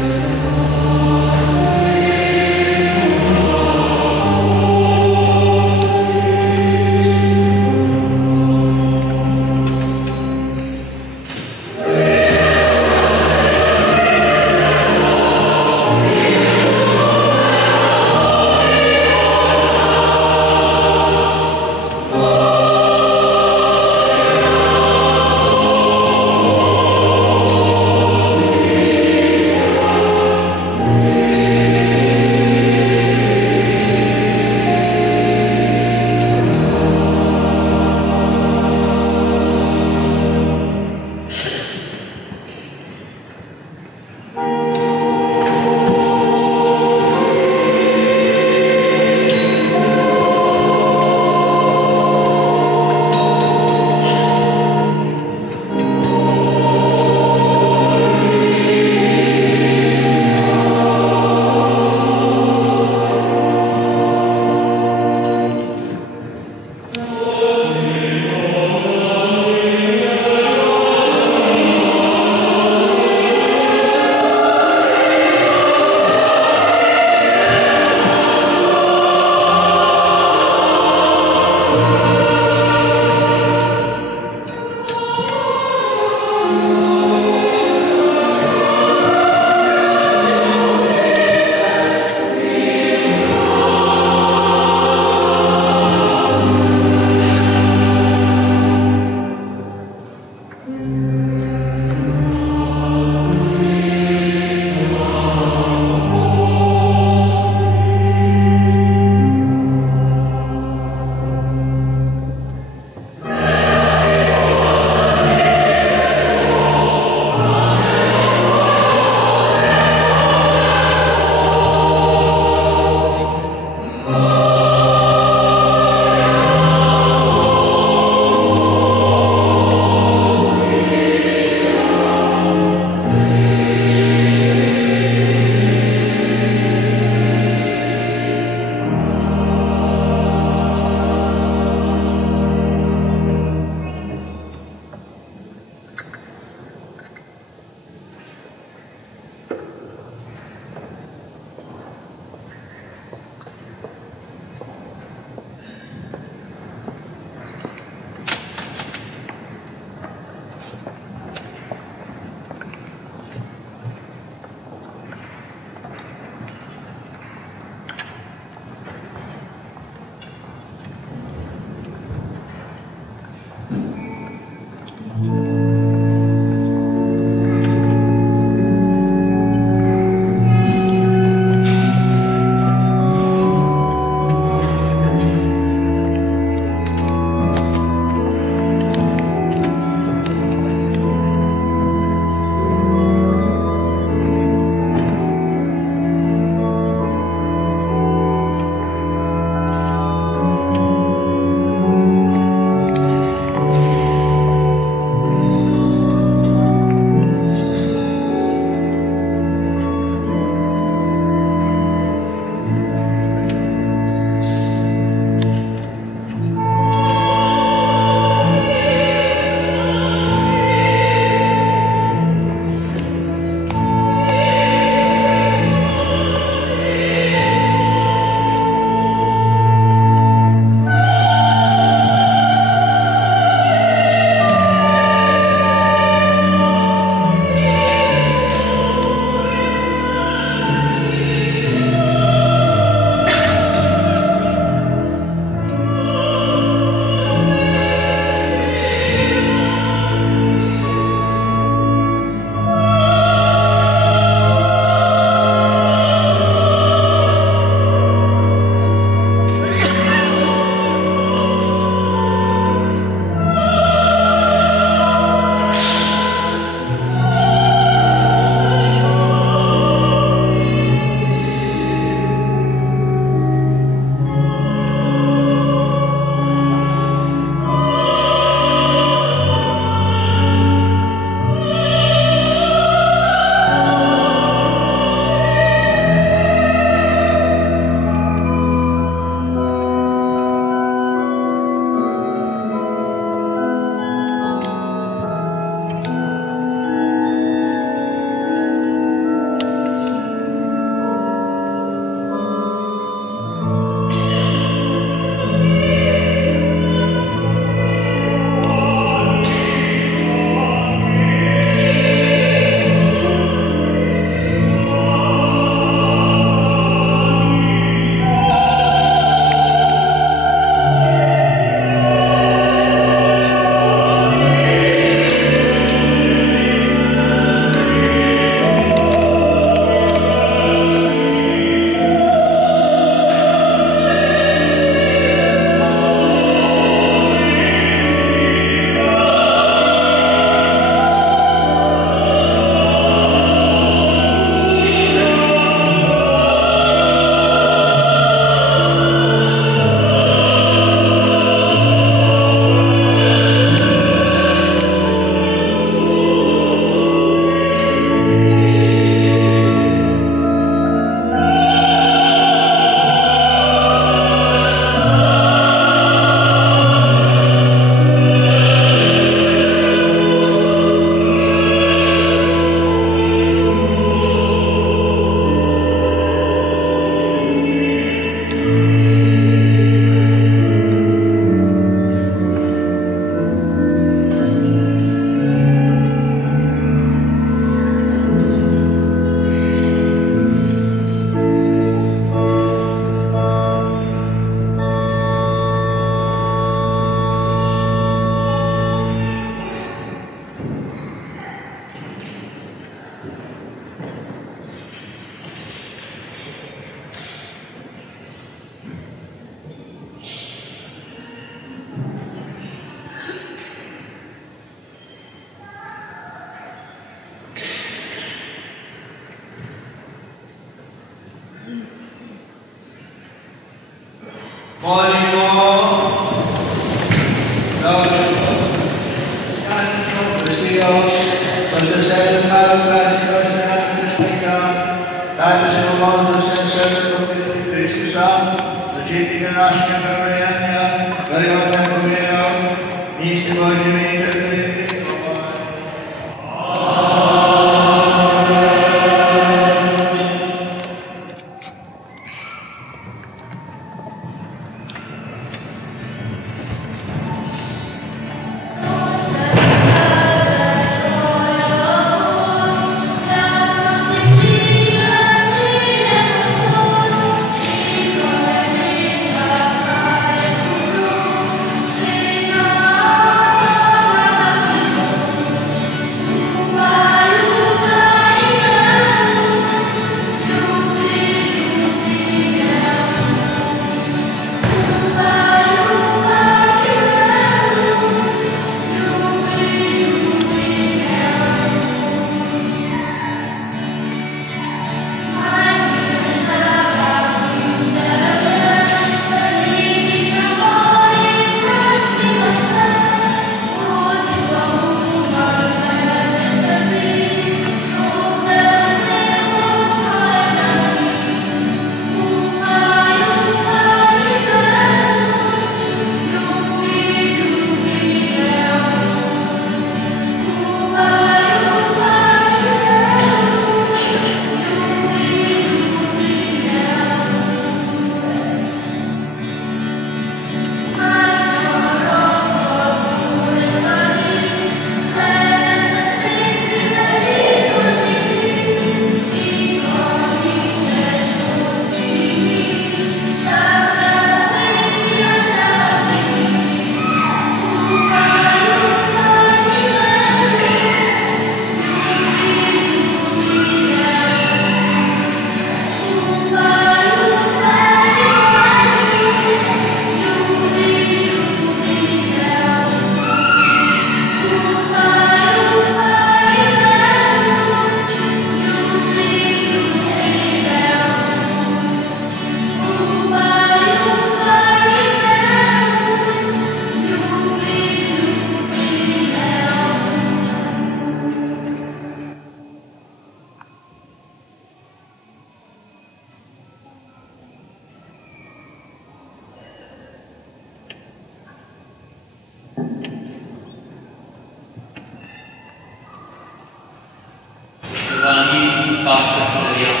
pater Florian.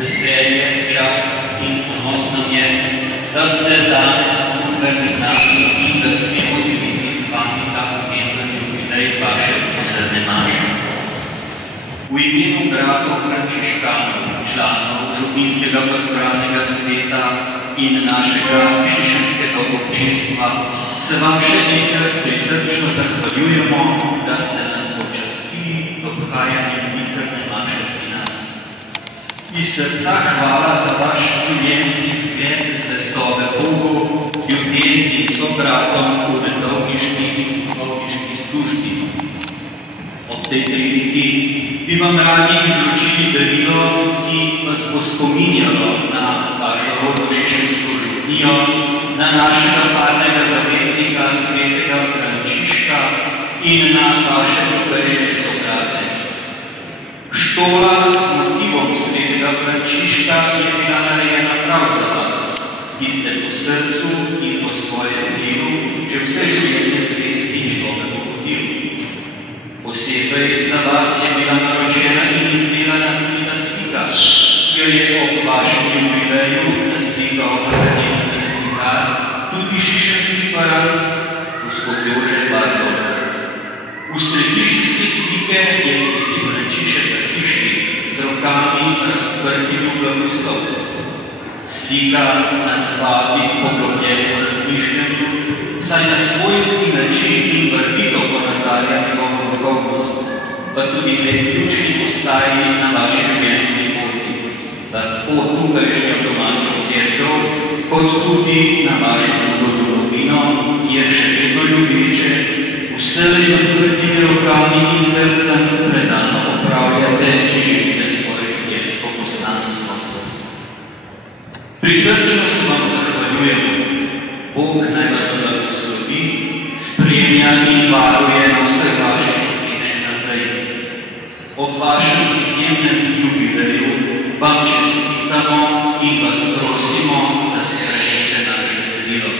Veselje, čast in ponos nam je, da ste danes tukaj med nami in da smemo deliti z vami ta pomemben jubilej vaše posebne maše. V imenu bratov frančiškanov, članov župnijskega pastoralnega sveta in našega šišenskega občinstva se vam še enkrat prisrčno zahvaljujemo, da ste nas počastili do pokajanja miselne maše pri nas. Iz srca hvala za vaš življenjski zgled zvestobe Bogu, ljudem in sobratom v nedolgiški službi. Ob tej priliki bi vam radi izročili darilo, ki vas bo spominjalo na vašo rodošišensko župnijo, na našega parnega zavetnika svetega Frančiška in na vaše tukajšnje sobrate. Štola s motivom svetega Frančiška je bila narejena prav za vas, ki ste po srcu in po svojem delu že vse življenje zvesti njegovemu motivu. Posebej za vas je bila naročena in izdelana tudi naslika, ki jo je ob vašem jubileju naslikal akademski slikar, tudi šišenski parad, gospod Jože Bardo. V središču slike je sveti Frančišek Asiški z rokami razprtimi v blagoslov. Slika nas vabi k poglobljenemu razmišljanju, saj na svojski način in vrtito ponazarja njegovo duhovnost, pa tudi tej ključni postaji na vaši življenjski poti, tako tukajšnjo domačo cerkev, kot tudi na vašo drugo domovino, kjer še vedno ljubeče, vselej z odprtimi rokami in srcem predano opravljate in živite svoje življenjsko poslanstvo. Prisrčno se vam zahvaljujemo. Bog naj vas blagoslovi, spremlja in varuje na vse vaše življenje še naprej. Ob vašem izjemnem jubileju vam čestitamo in vas prosimo, da sprejmete naše darilo.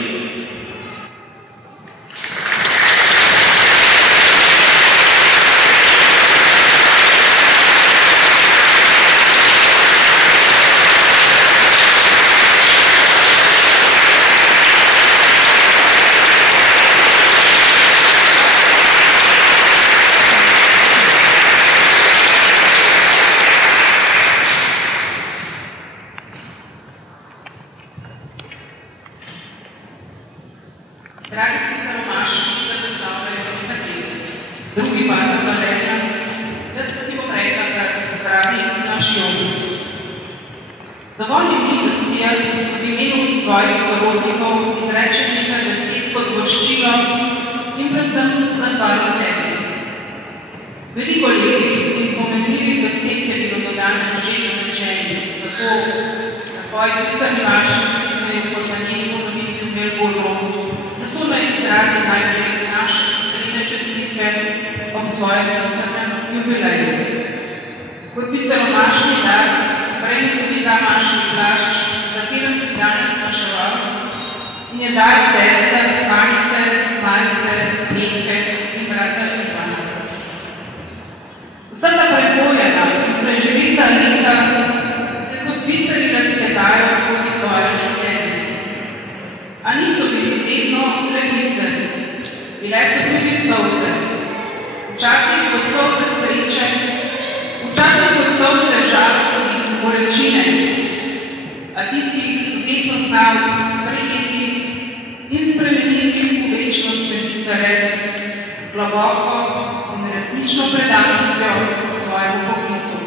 Dragi pisaromaši, da predstavljajo kateri. Drugi pater Valerijan, jaz se ti bom rekla, kar pravi naš Jož. Dovolj je mi, da tudi jaz v imenu tvojih sorodnikov izrečem nekaj besed kot voščilo in predvsem zahvalno tebi. Veliko lepih in pomenljivih besed je bilo do danes že izrečeni, zato na tvoji pisaromaši si kot na njeni ponoviti v Melbournu. Zato naj izrazi najprej naše iskrene čestitke ob tvojem pisanem jubileju. Kot pisaromaški dar sprejmi tudi ta maški plašč, za katerem si danes naševal, in je dar sester, panice, marice, Lenke in brata Ivana. Vsa ta prebojena in preživita leta se kot biseri razsvetajo skozi tvoje življenje. A niso bili vedno le biseri, bile so tudi solze. Včasih kot solze sreče, včasih kot solze žalosti in bolečine. A ti si vedno znal sprejeti in spremeniti v večnost bisere z globoko in resnično predanostjo svojemu poklicu.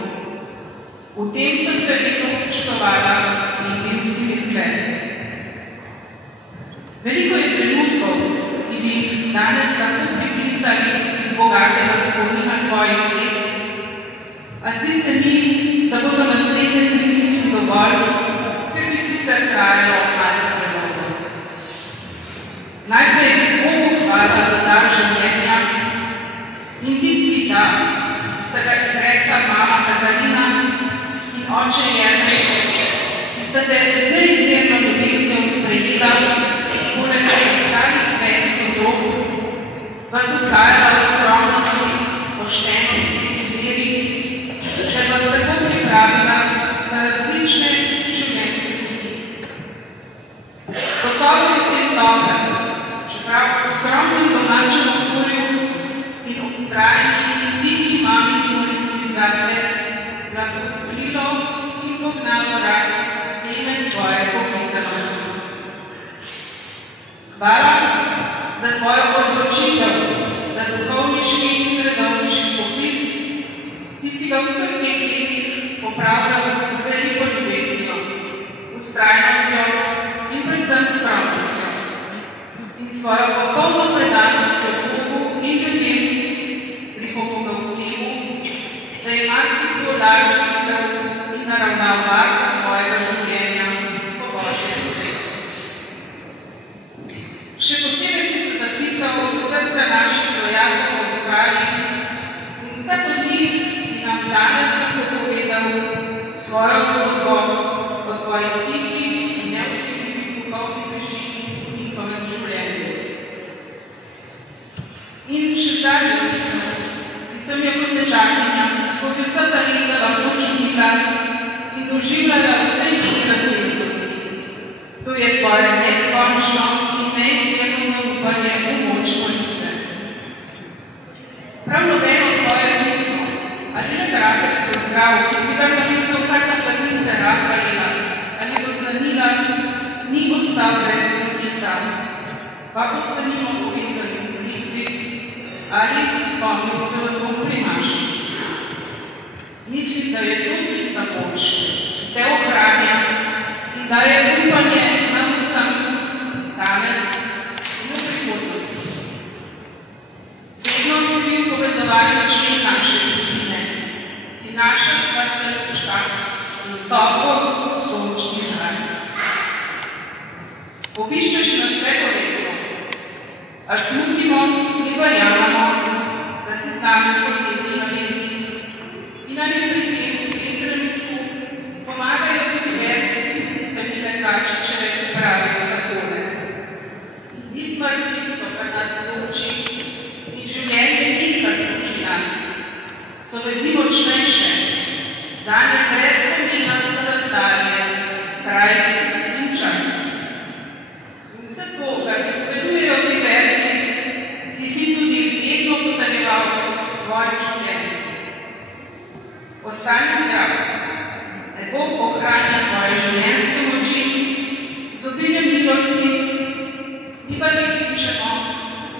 V tem sem te vedno občudovala in bil si mi zgled. Veliko je trenutkov, ki bi danes lahko priklicali iz bogatega spomina tvojih let, a zdi se mi, da bodo naslednje trenutki dovolj, ker bi sicer trajalo malce premalo. Najprej Bogu hvala za dar življenja in tisti dan, ki sta ga izrekla mama Katarina in oče Jernej, ki sta te neizmerno ljubeznijo sprejela, poleg ostalih velikih otrok, vas vzgajala v skromnosti, poštenosti in veri, ter vas dobrem, čeprav v skromnem domačem okolju in obstrajni in tihi mamini molitvi zate, lahko skrilo in pognalo rast semen tvoje poklicanosti. Hvala za tvojo odločitev, za duhovniški in redovniški poklic, ki si ga v vseh teh letih popravljal z veliko ljubeznijo, vztrajnostjo in predvsem skromnostjo in svojo popolno predanostjo Bogu in ljudem pripomogal k temu, da je marsikdo lažje videl in naravnal barvo svojega življenja po Božjem procesu. Še posebej si se zapisal v srca naših rojakov v Avstraliji in vsak od njih nam danes lahko povedal svojo zgodbo o tvojih tihih in nevsilljivih duhovnih režih in njihovem življenju. In še zadnjo misel, ki sem jo kot nečakinja skozi vsa ta leta lahko čutila in doživljala vse njihove razsežnosti. To je tvoje neskončno in neizmerno zaupanje v moč molitve. Prav nobeno tvoje pismo ali na kratek pozdrav, ki ga napisal kar na planete Rafaela ali oznanila, ni ostal brez podpisa, pa ostanimo povedali v molitvi ali spomnil se v tvoj primaš. Mislim, da je to tista moč, ki te ohranja in da je upanje nam vsem danes in v prihodnosti. Vedno si bil povezovalni člen naše družine, si naša smrtna duša in toplo sončni raj. Obiščeš nas lepoletno, a čutimo in verjamemo, da si z nami posebni nameni in nam je pri tem v tem trenutku pomagajo tudi verzi, ki si Camile Karčičeve pravijo takole. Ni smrt tisto, kar nas loči, in življenje ni, kar loči nas. So vezi močnejše, zanje brez pomena so razdalje, kraj in čas. In vse to, kar pripovedujejo ti verzi, si ti tudi vedno potreboval v svojem življenju. Ostani zdrav, ne bo ohranja tvoje življenjske moči, z obiljem milosti, mi pa ti pišemo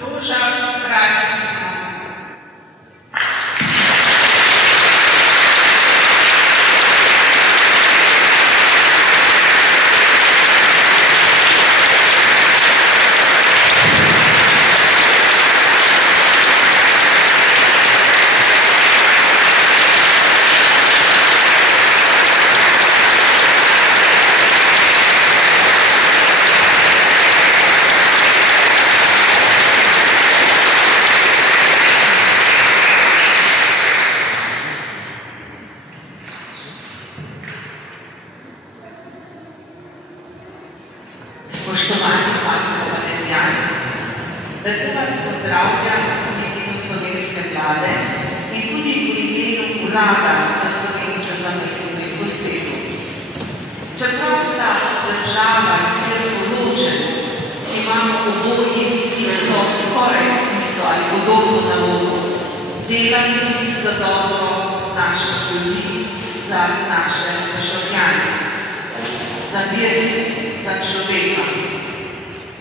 Roža Kralja. Spoštovani Marko Valerijan, lepo vas pozdravljam v imenu slovenske vlade in tudi v imenu Urada za Slovence v zamejstvu po svetu. Čeprav sta država in cerkev ločeni, imamo oboji isto, skoraj isto ali podobno nalogo, delati za dobro naših ljudi, za naše državljane, za mir, za človeka.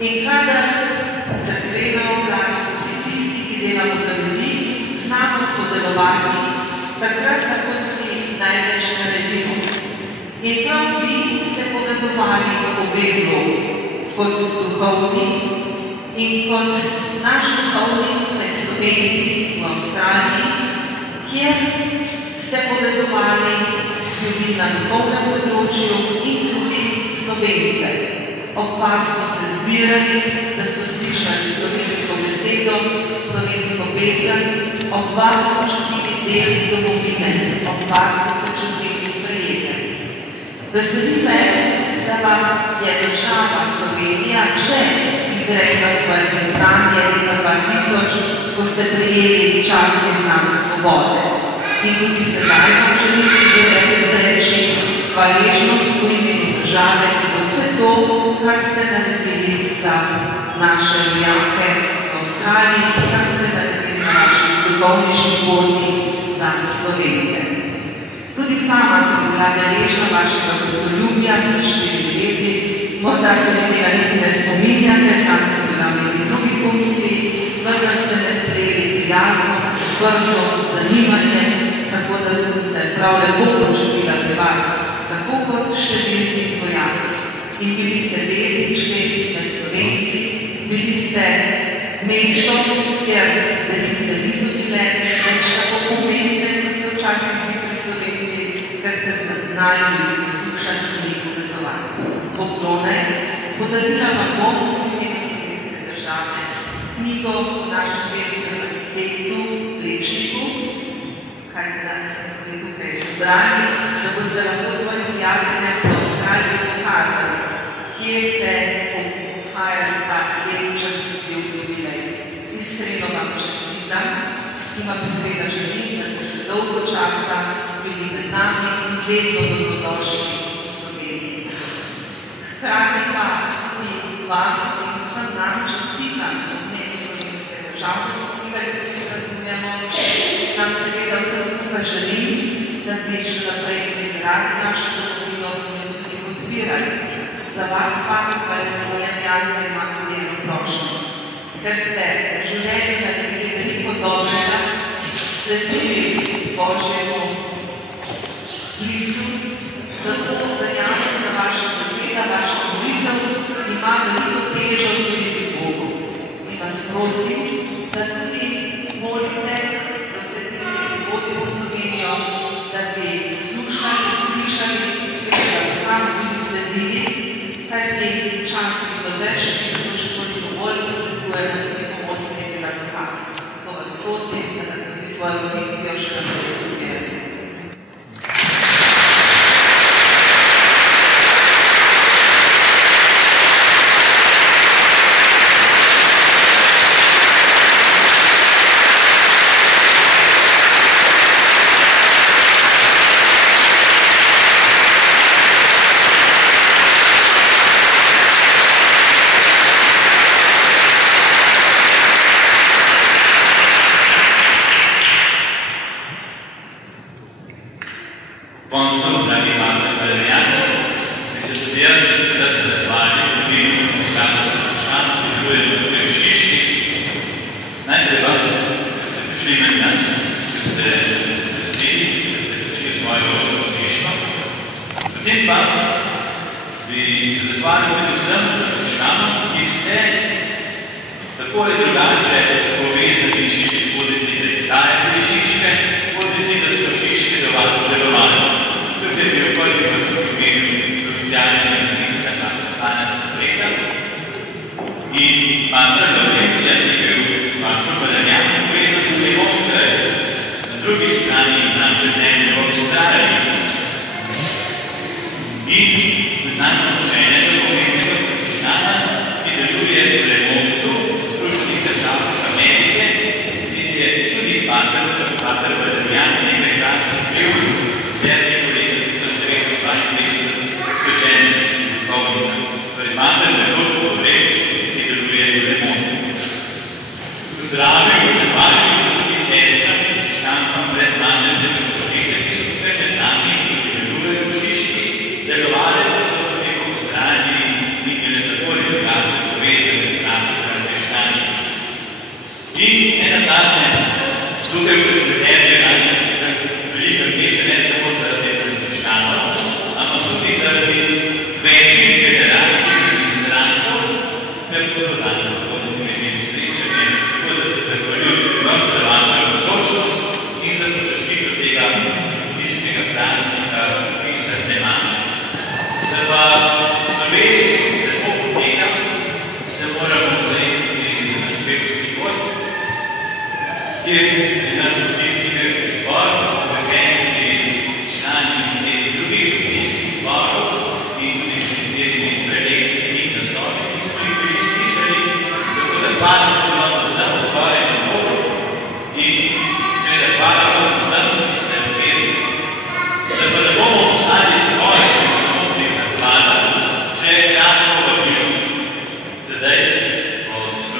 In kadar cerkvena oblast, vsi tisti, ki delamo za ljudi, znamo sodelovati, takrat lahko tudi največ naredimo. In prav vi ste povezovali obedlo kot duhovni in kot naš duhovnik med Slovenci v Avstraliji, kjer ste povezovali z ljudi na duhovnem področju in tudi Slovence. Ob vas so se zbirali, da so slišali slovensko besedo, slovensko pesem, ob vas so čutili del domovine, ob vas so se čutili sprejete. Veseli me, da vam je država Slovenija že izrekla svoje priznanje leta 2000, ko ste prejeli častni znak svobode. In tudi sedaj vam želim izreči hvaležnost v imenu države za vse to, kar ste naredili za naše rojake v Avstraliji, kar ste naredili na vaši duhovniški poti za Slovence. Tudi sama sem bila deležna vašega gostoljubja pred 4 leti, morda se mi tega niti ne spominjate, sam sem bila v neki drugi funkciji, vendar ste me sprejeli prijazno, brzo, zanimanje, tako da sem se prav lepo počutila pri vas, tako kot številni vojaki. In bili ste vezički med Slovenci, bili ste mesto, kjer delitve niso bile več tako pomembne, kot so včasih bili pri Slovenci, ker ste znali ljudi poslušati in jih povezovati. Poklone, podarila vam bom v imenu slovenske države knjigo o našem velikem arhitektu Plečniku, kar danes smo tudi tukaj izbrali, da boste lahko svojim prijateljem v Avstraliji pokazali, kje ste obhajali ta lep častiti jubilej. Iskreno vam čestitam in vam seveda želim, da ste že dolgo časa bili med nami in vedno dobrodošli v Sloveniji. Hkrati pa tudi vam in vsem nam čestitam v imenu slovenske državne skupaj, kot se razumemo, nam seveda vsem skupaj želim, da bi še naprej pregradi našo domovino in jo tudi podpirali. Za vas pa je moje prijatelje ima tudi eno prošnjo. Ker ste v življenju naredili veliko dobrega, sledili Božjemu licu, zato verjamem, da vaša beseda, vaša molitev ima veliko težo tudi pri Bogu. In vas prosim, da tudi molite, da vse tisti, ki vodimo Slovenijo, da bi slušali, slišali, seveda kam bi sledili, kajti časi so težki, zato še toliko bolj potrebujemo tudi pomoč Svetega Duha. To vas prosim, da nas tudi svojo molitvijo še naprej podpirate.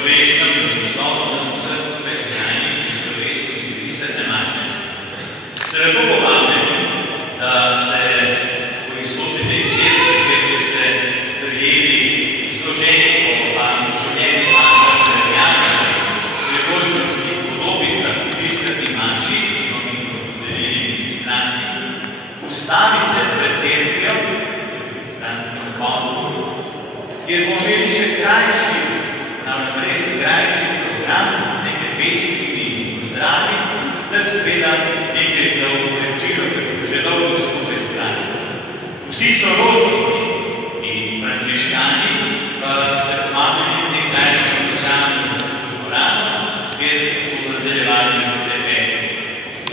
slovesnem naslovu nad vseh prekrajnih in slovesnosti pisane mače. Se lepo povabim, da se poizstopite iz sebe, kjer boste prijeli zloženje po življenju Patra Belarjana, priložnosti podobicah pisati mači in omenjenimi strani. Ustavite pred cerkvijo, stranskem vhodu, kjer bomo imeli še krajši, res krajši program z nekaj pesmimi pozdravi, ter seveda nekaj za uprečilo, ker smo že dolgo skupaj strani. Vsi sorodniki in frančiškani pa ste pomagali v nekaj državnem dvoranu, kjer bomo nadaljevali tebe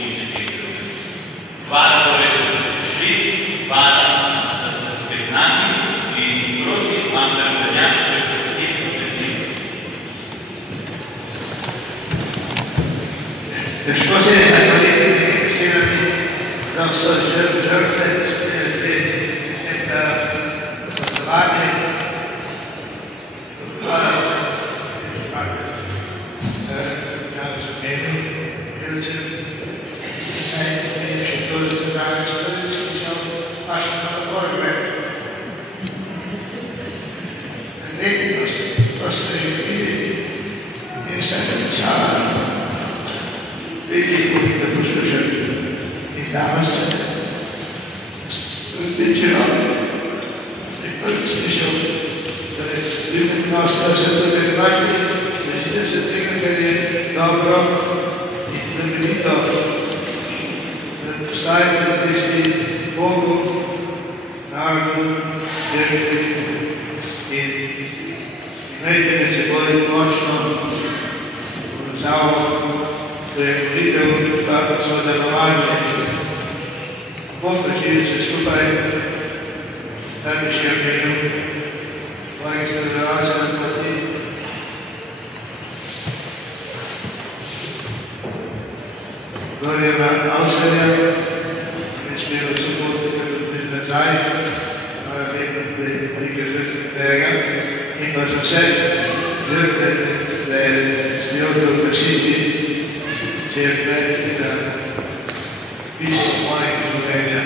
in začetku. Hvala torej, da ste prišli, hvala, da ste tukaj z nami in prosim vam, da Belarjana, da ste se nekaj presili. Težko se je zahvaliti besedami za vse žrtve, pozdravljanje, hvala, da so meni, delcem, najprej to, da se danes slišal vaše naporbe. Letnost, ko ste jo videli, in se zapisala, vidi, da poslušam in danes se večino je prvi slišal, da je ljubim nas, da se tudi vrati, da se tega, kar je dobro in plemenito, da postajate v tisti Bogu, narodu, cerkvi in imejte med seboj močno povezavo, to je molitev, tako sodelovanje. Poprečili se skupaj, da bi še imenu mojih sodelovalcev na poti. Gorje na Avstrija, ki smelo soboto, kako bi nazaj, hvala lepo, da je nekaj žrtve tega, in pa za vse žrtve, da je smijo kršiti cerkve, da pismo mojih življenja.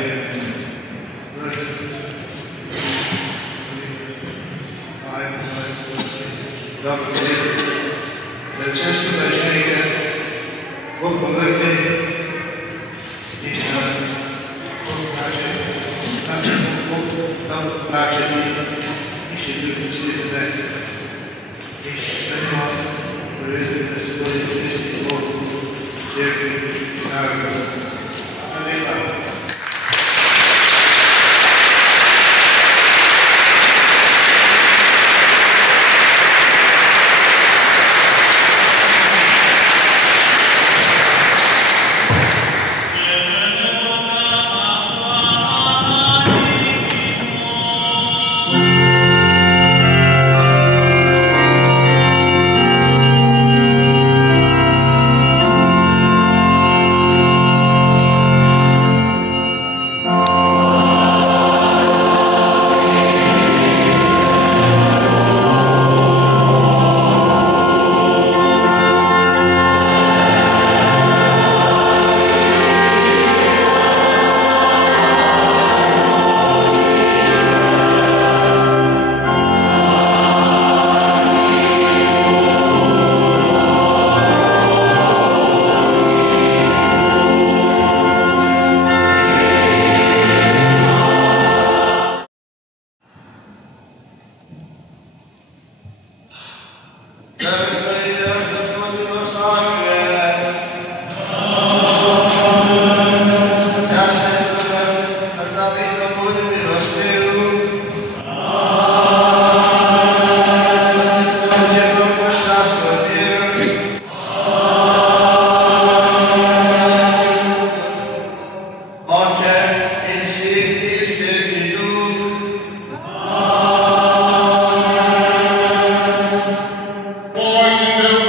Dobro, da vse skupaj še nekaj Bog povrti in Bog prače, Bog tam prače in še drugi sliče nekaj. In še stanimo, povedati, da se bolj izmisliti Bog, cerkvi in narodu. Hvala. Poi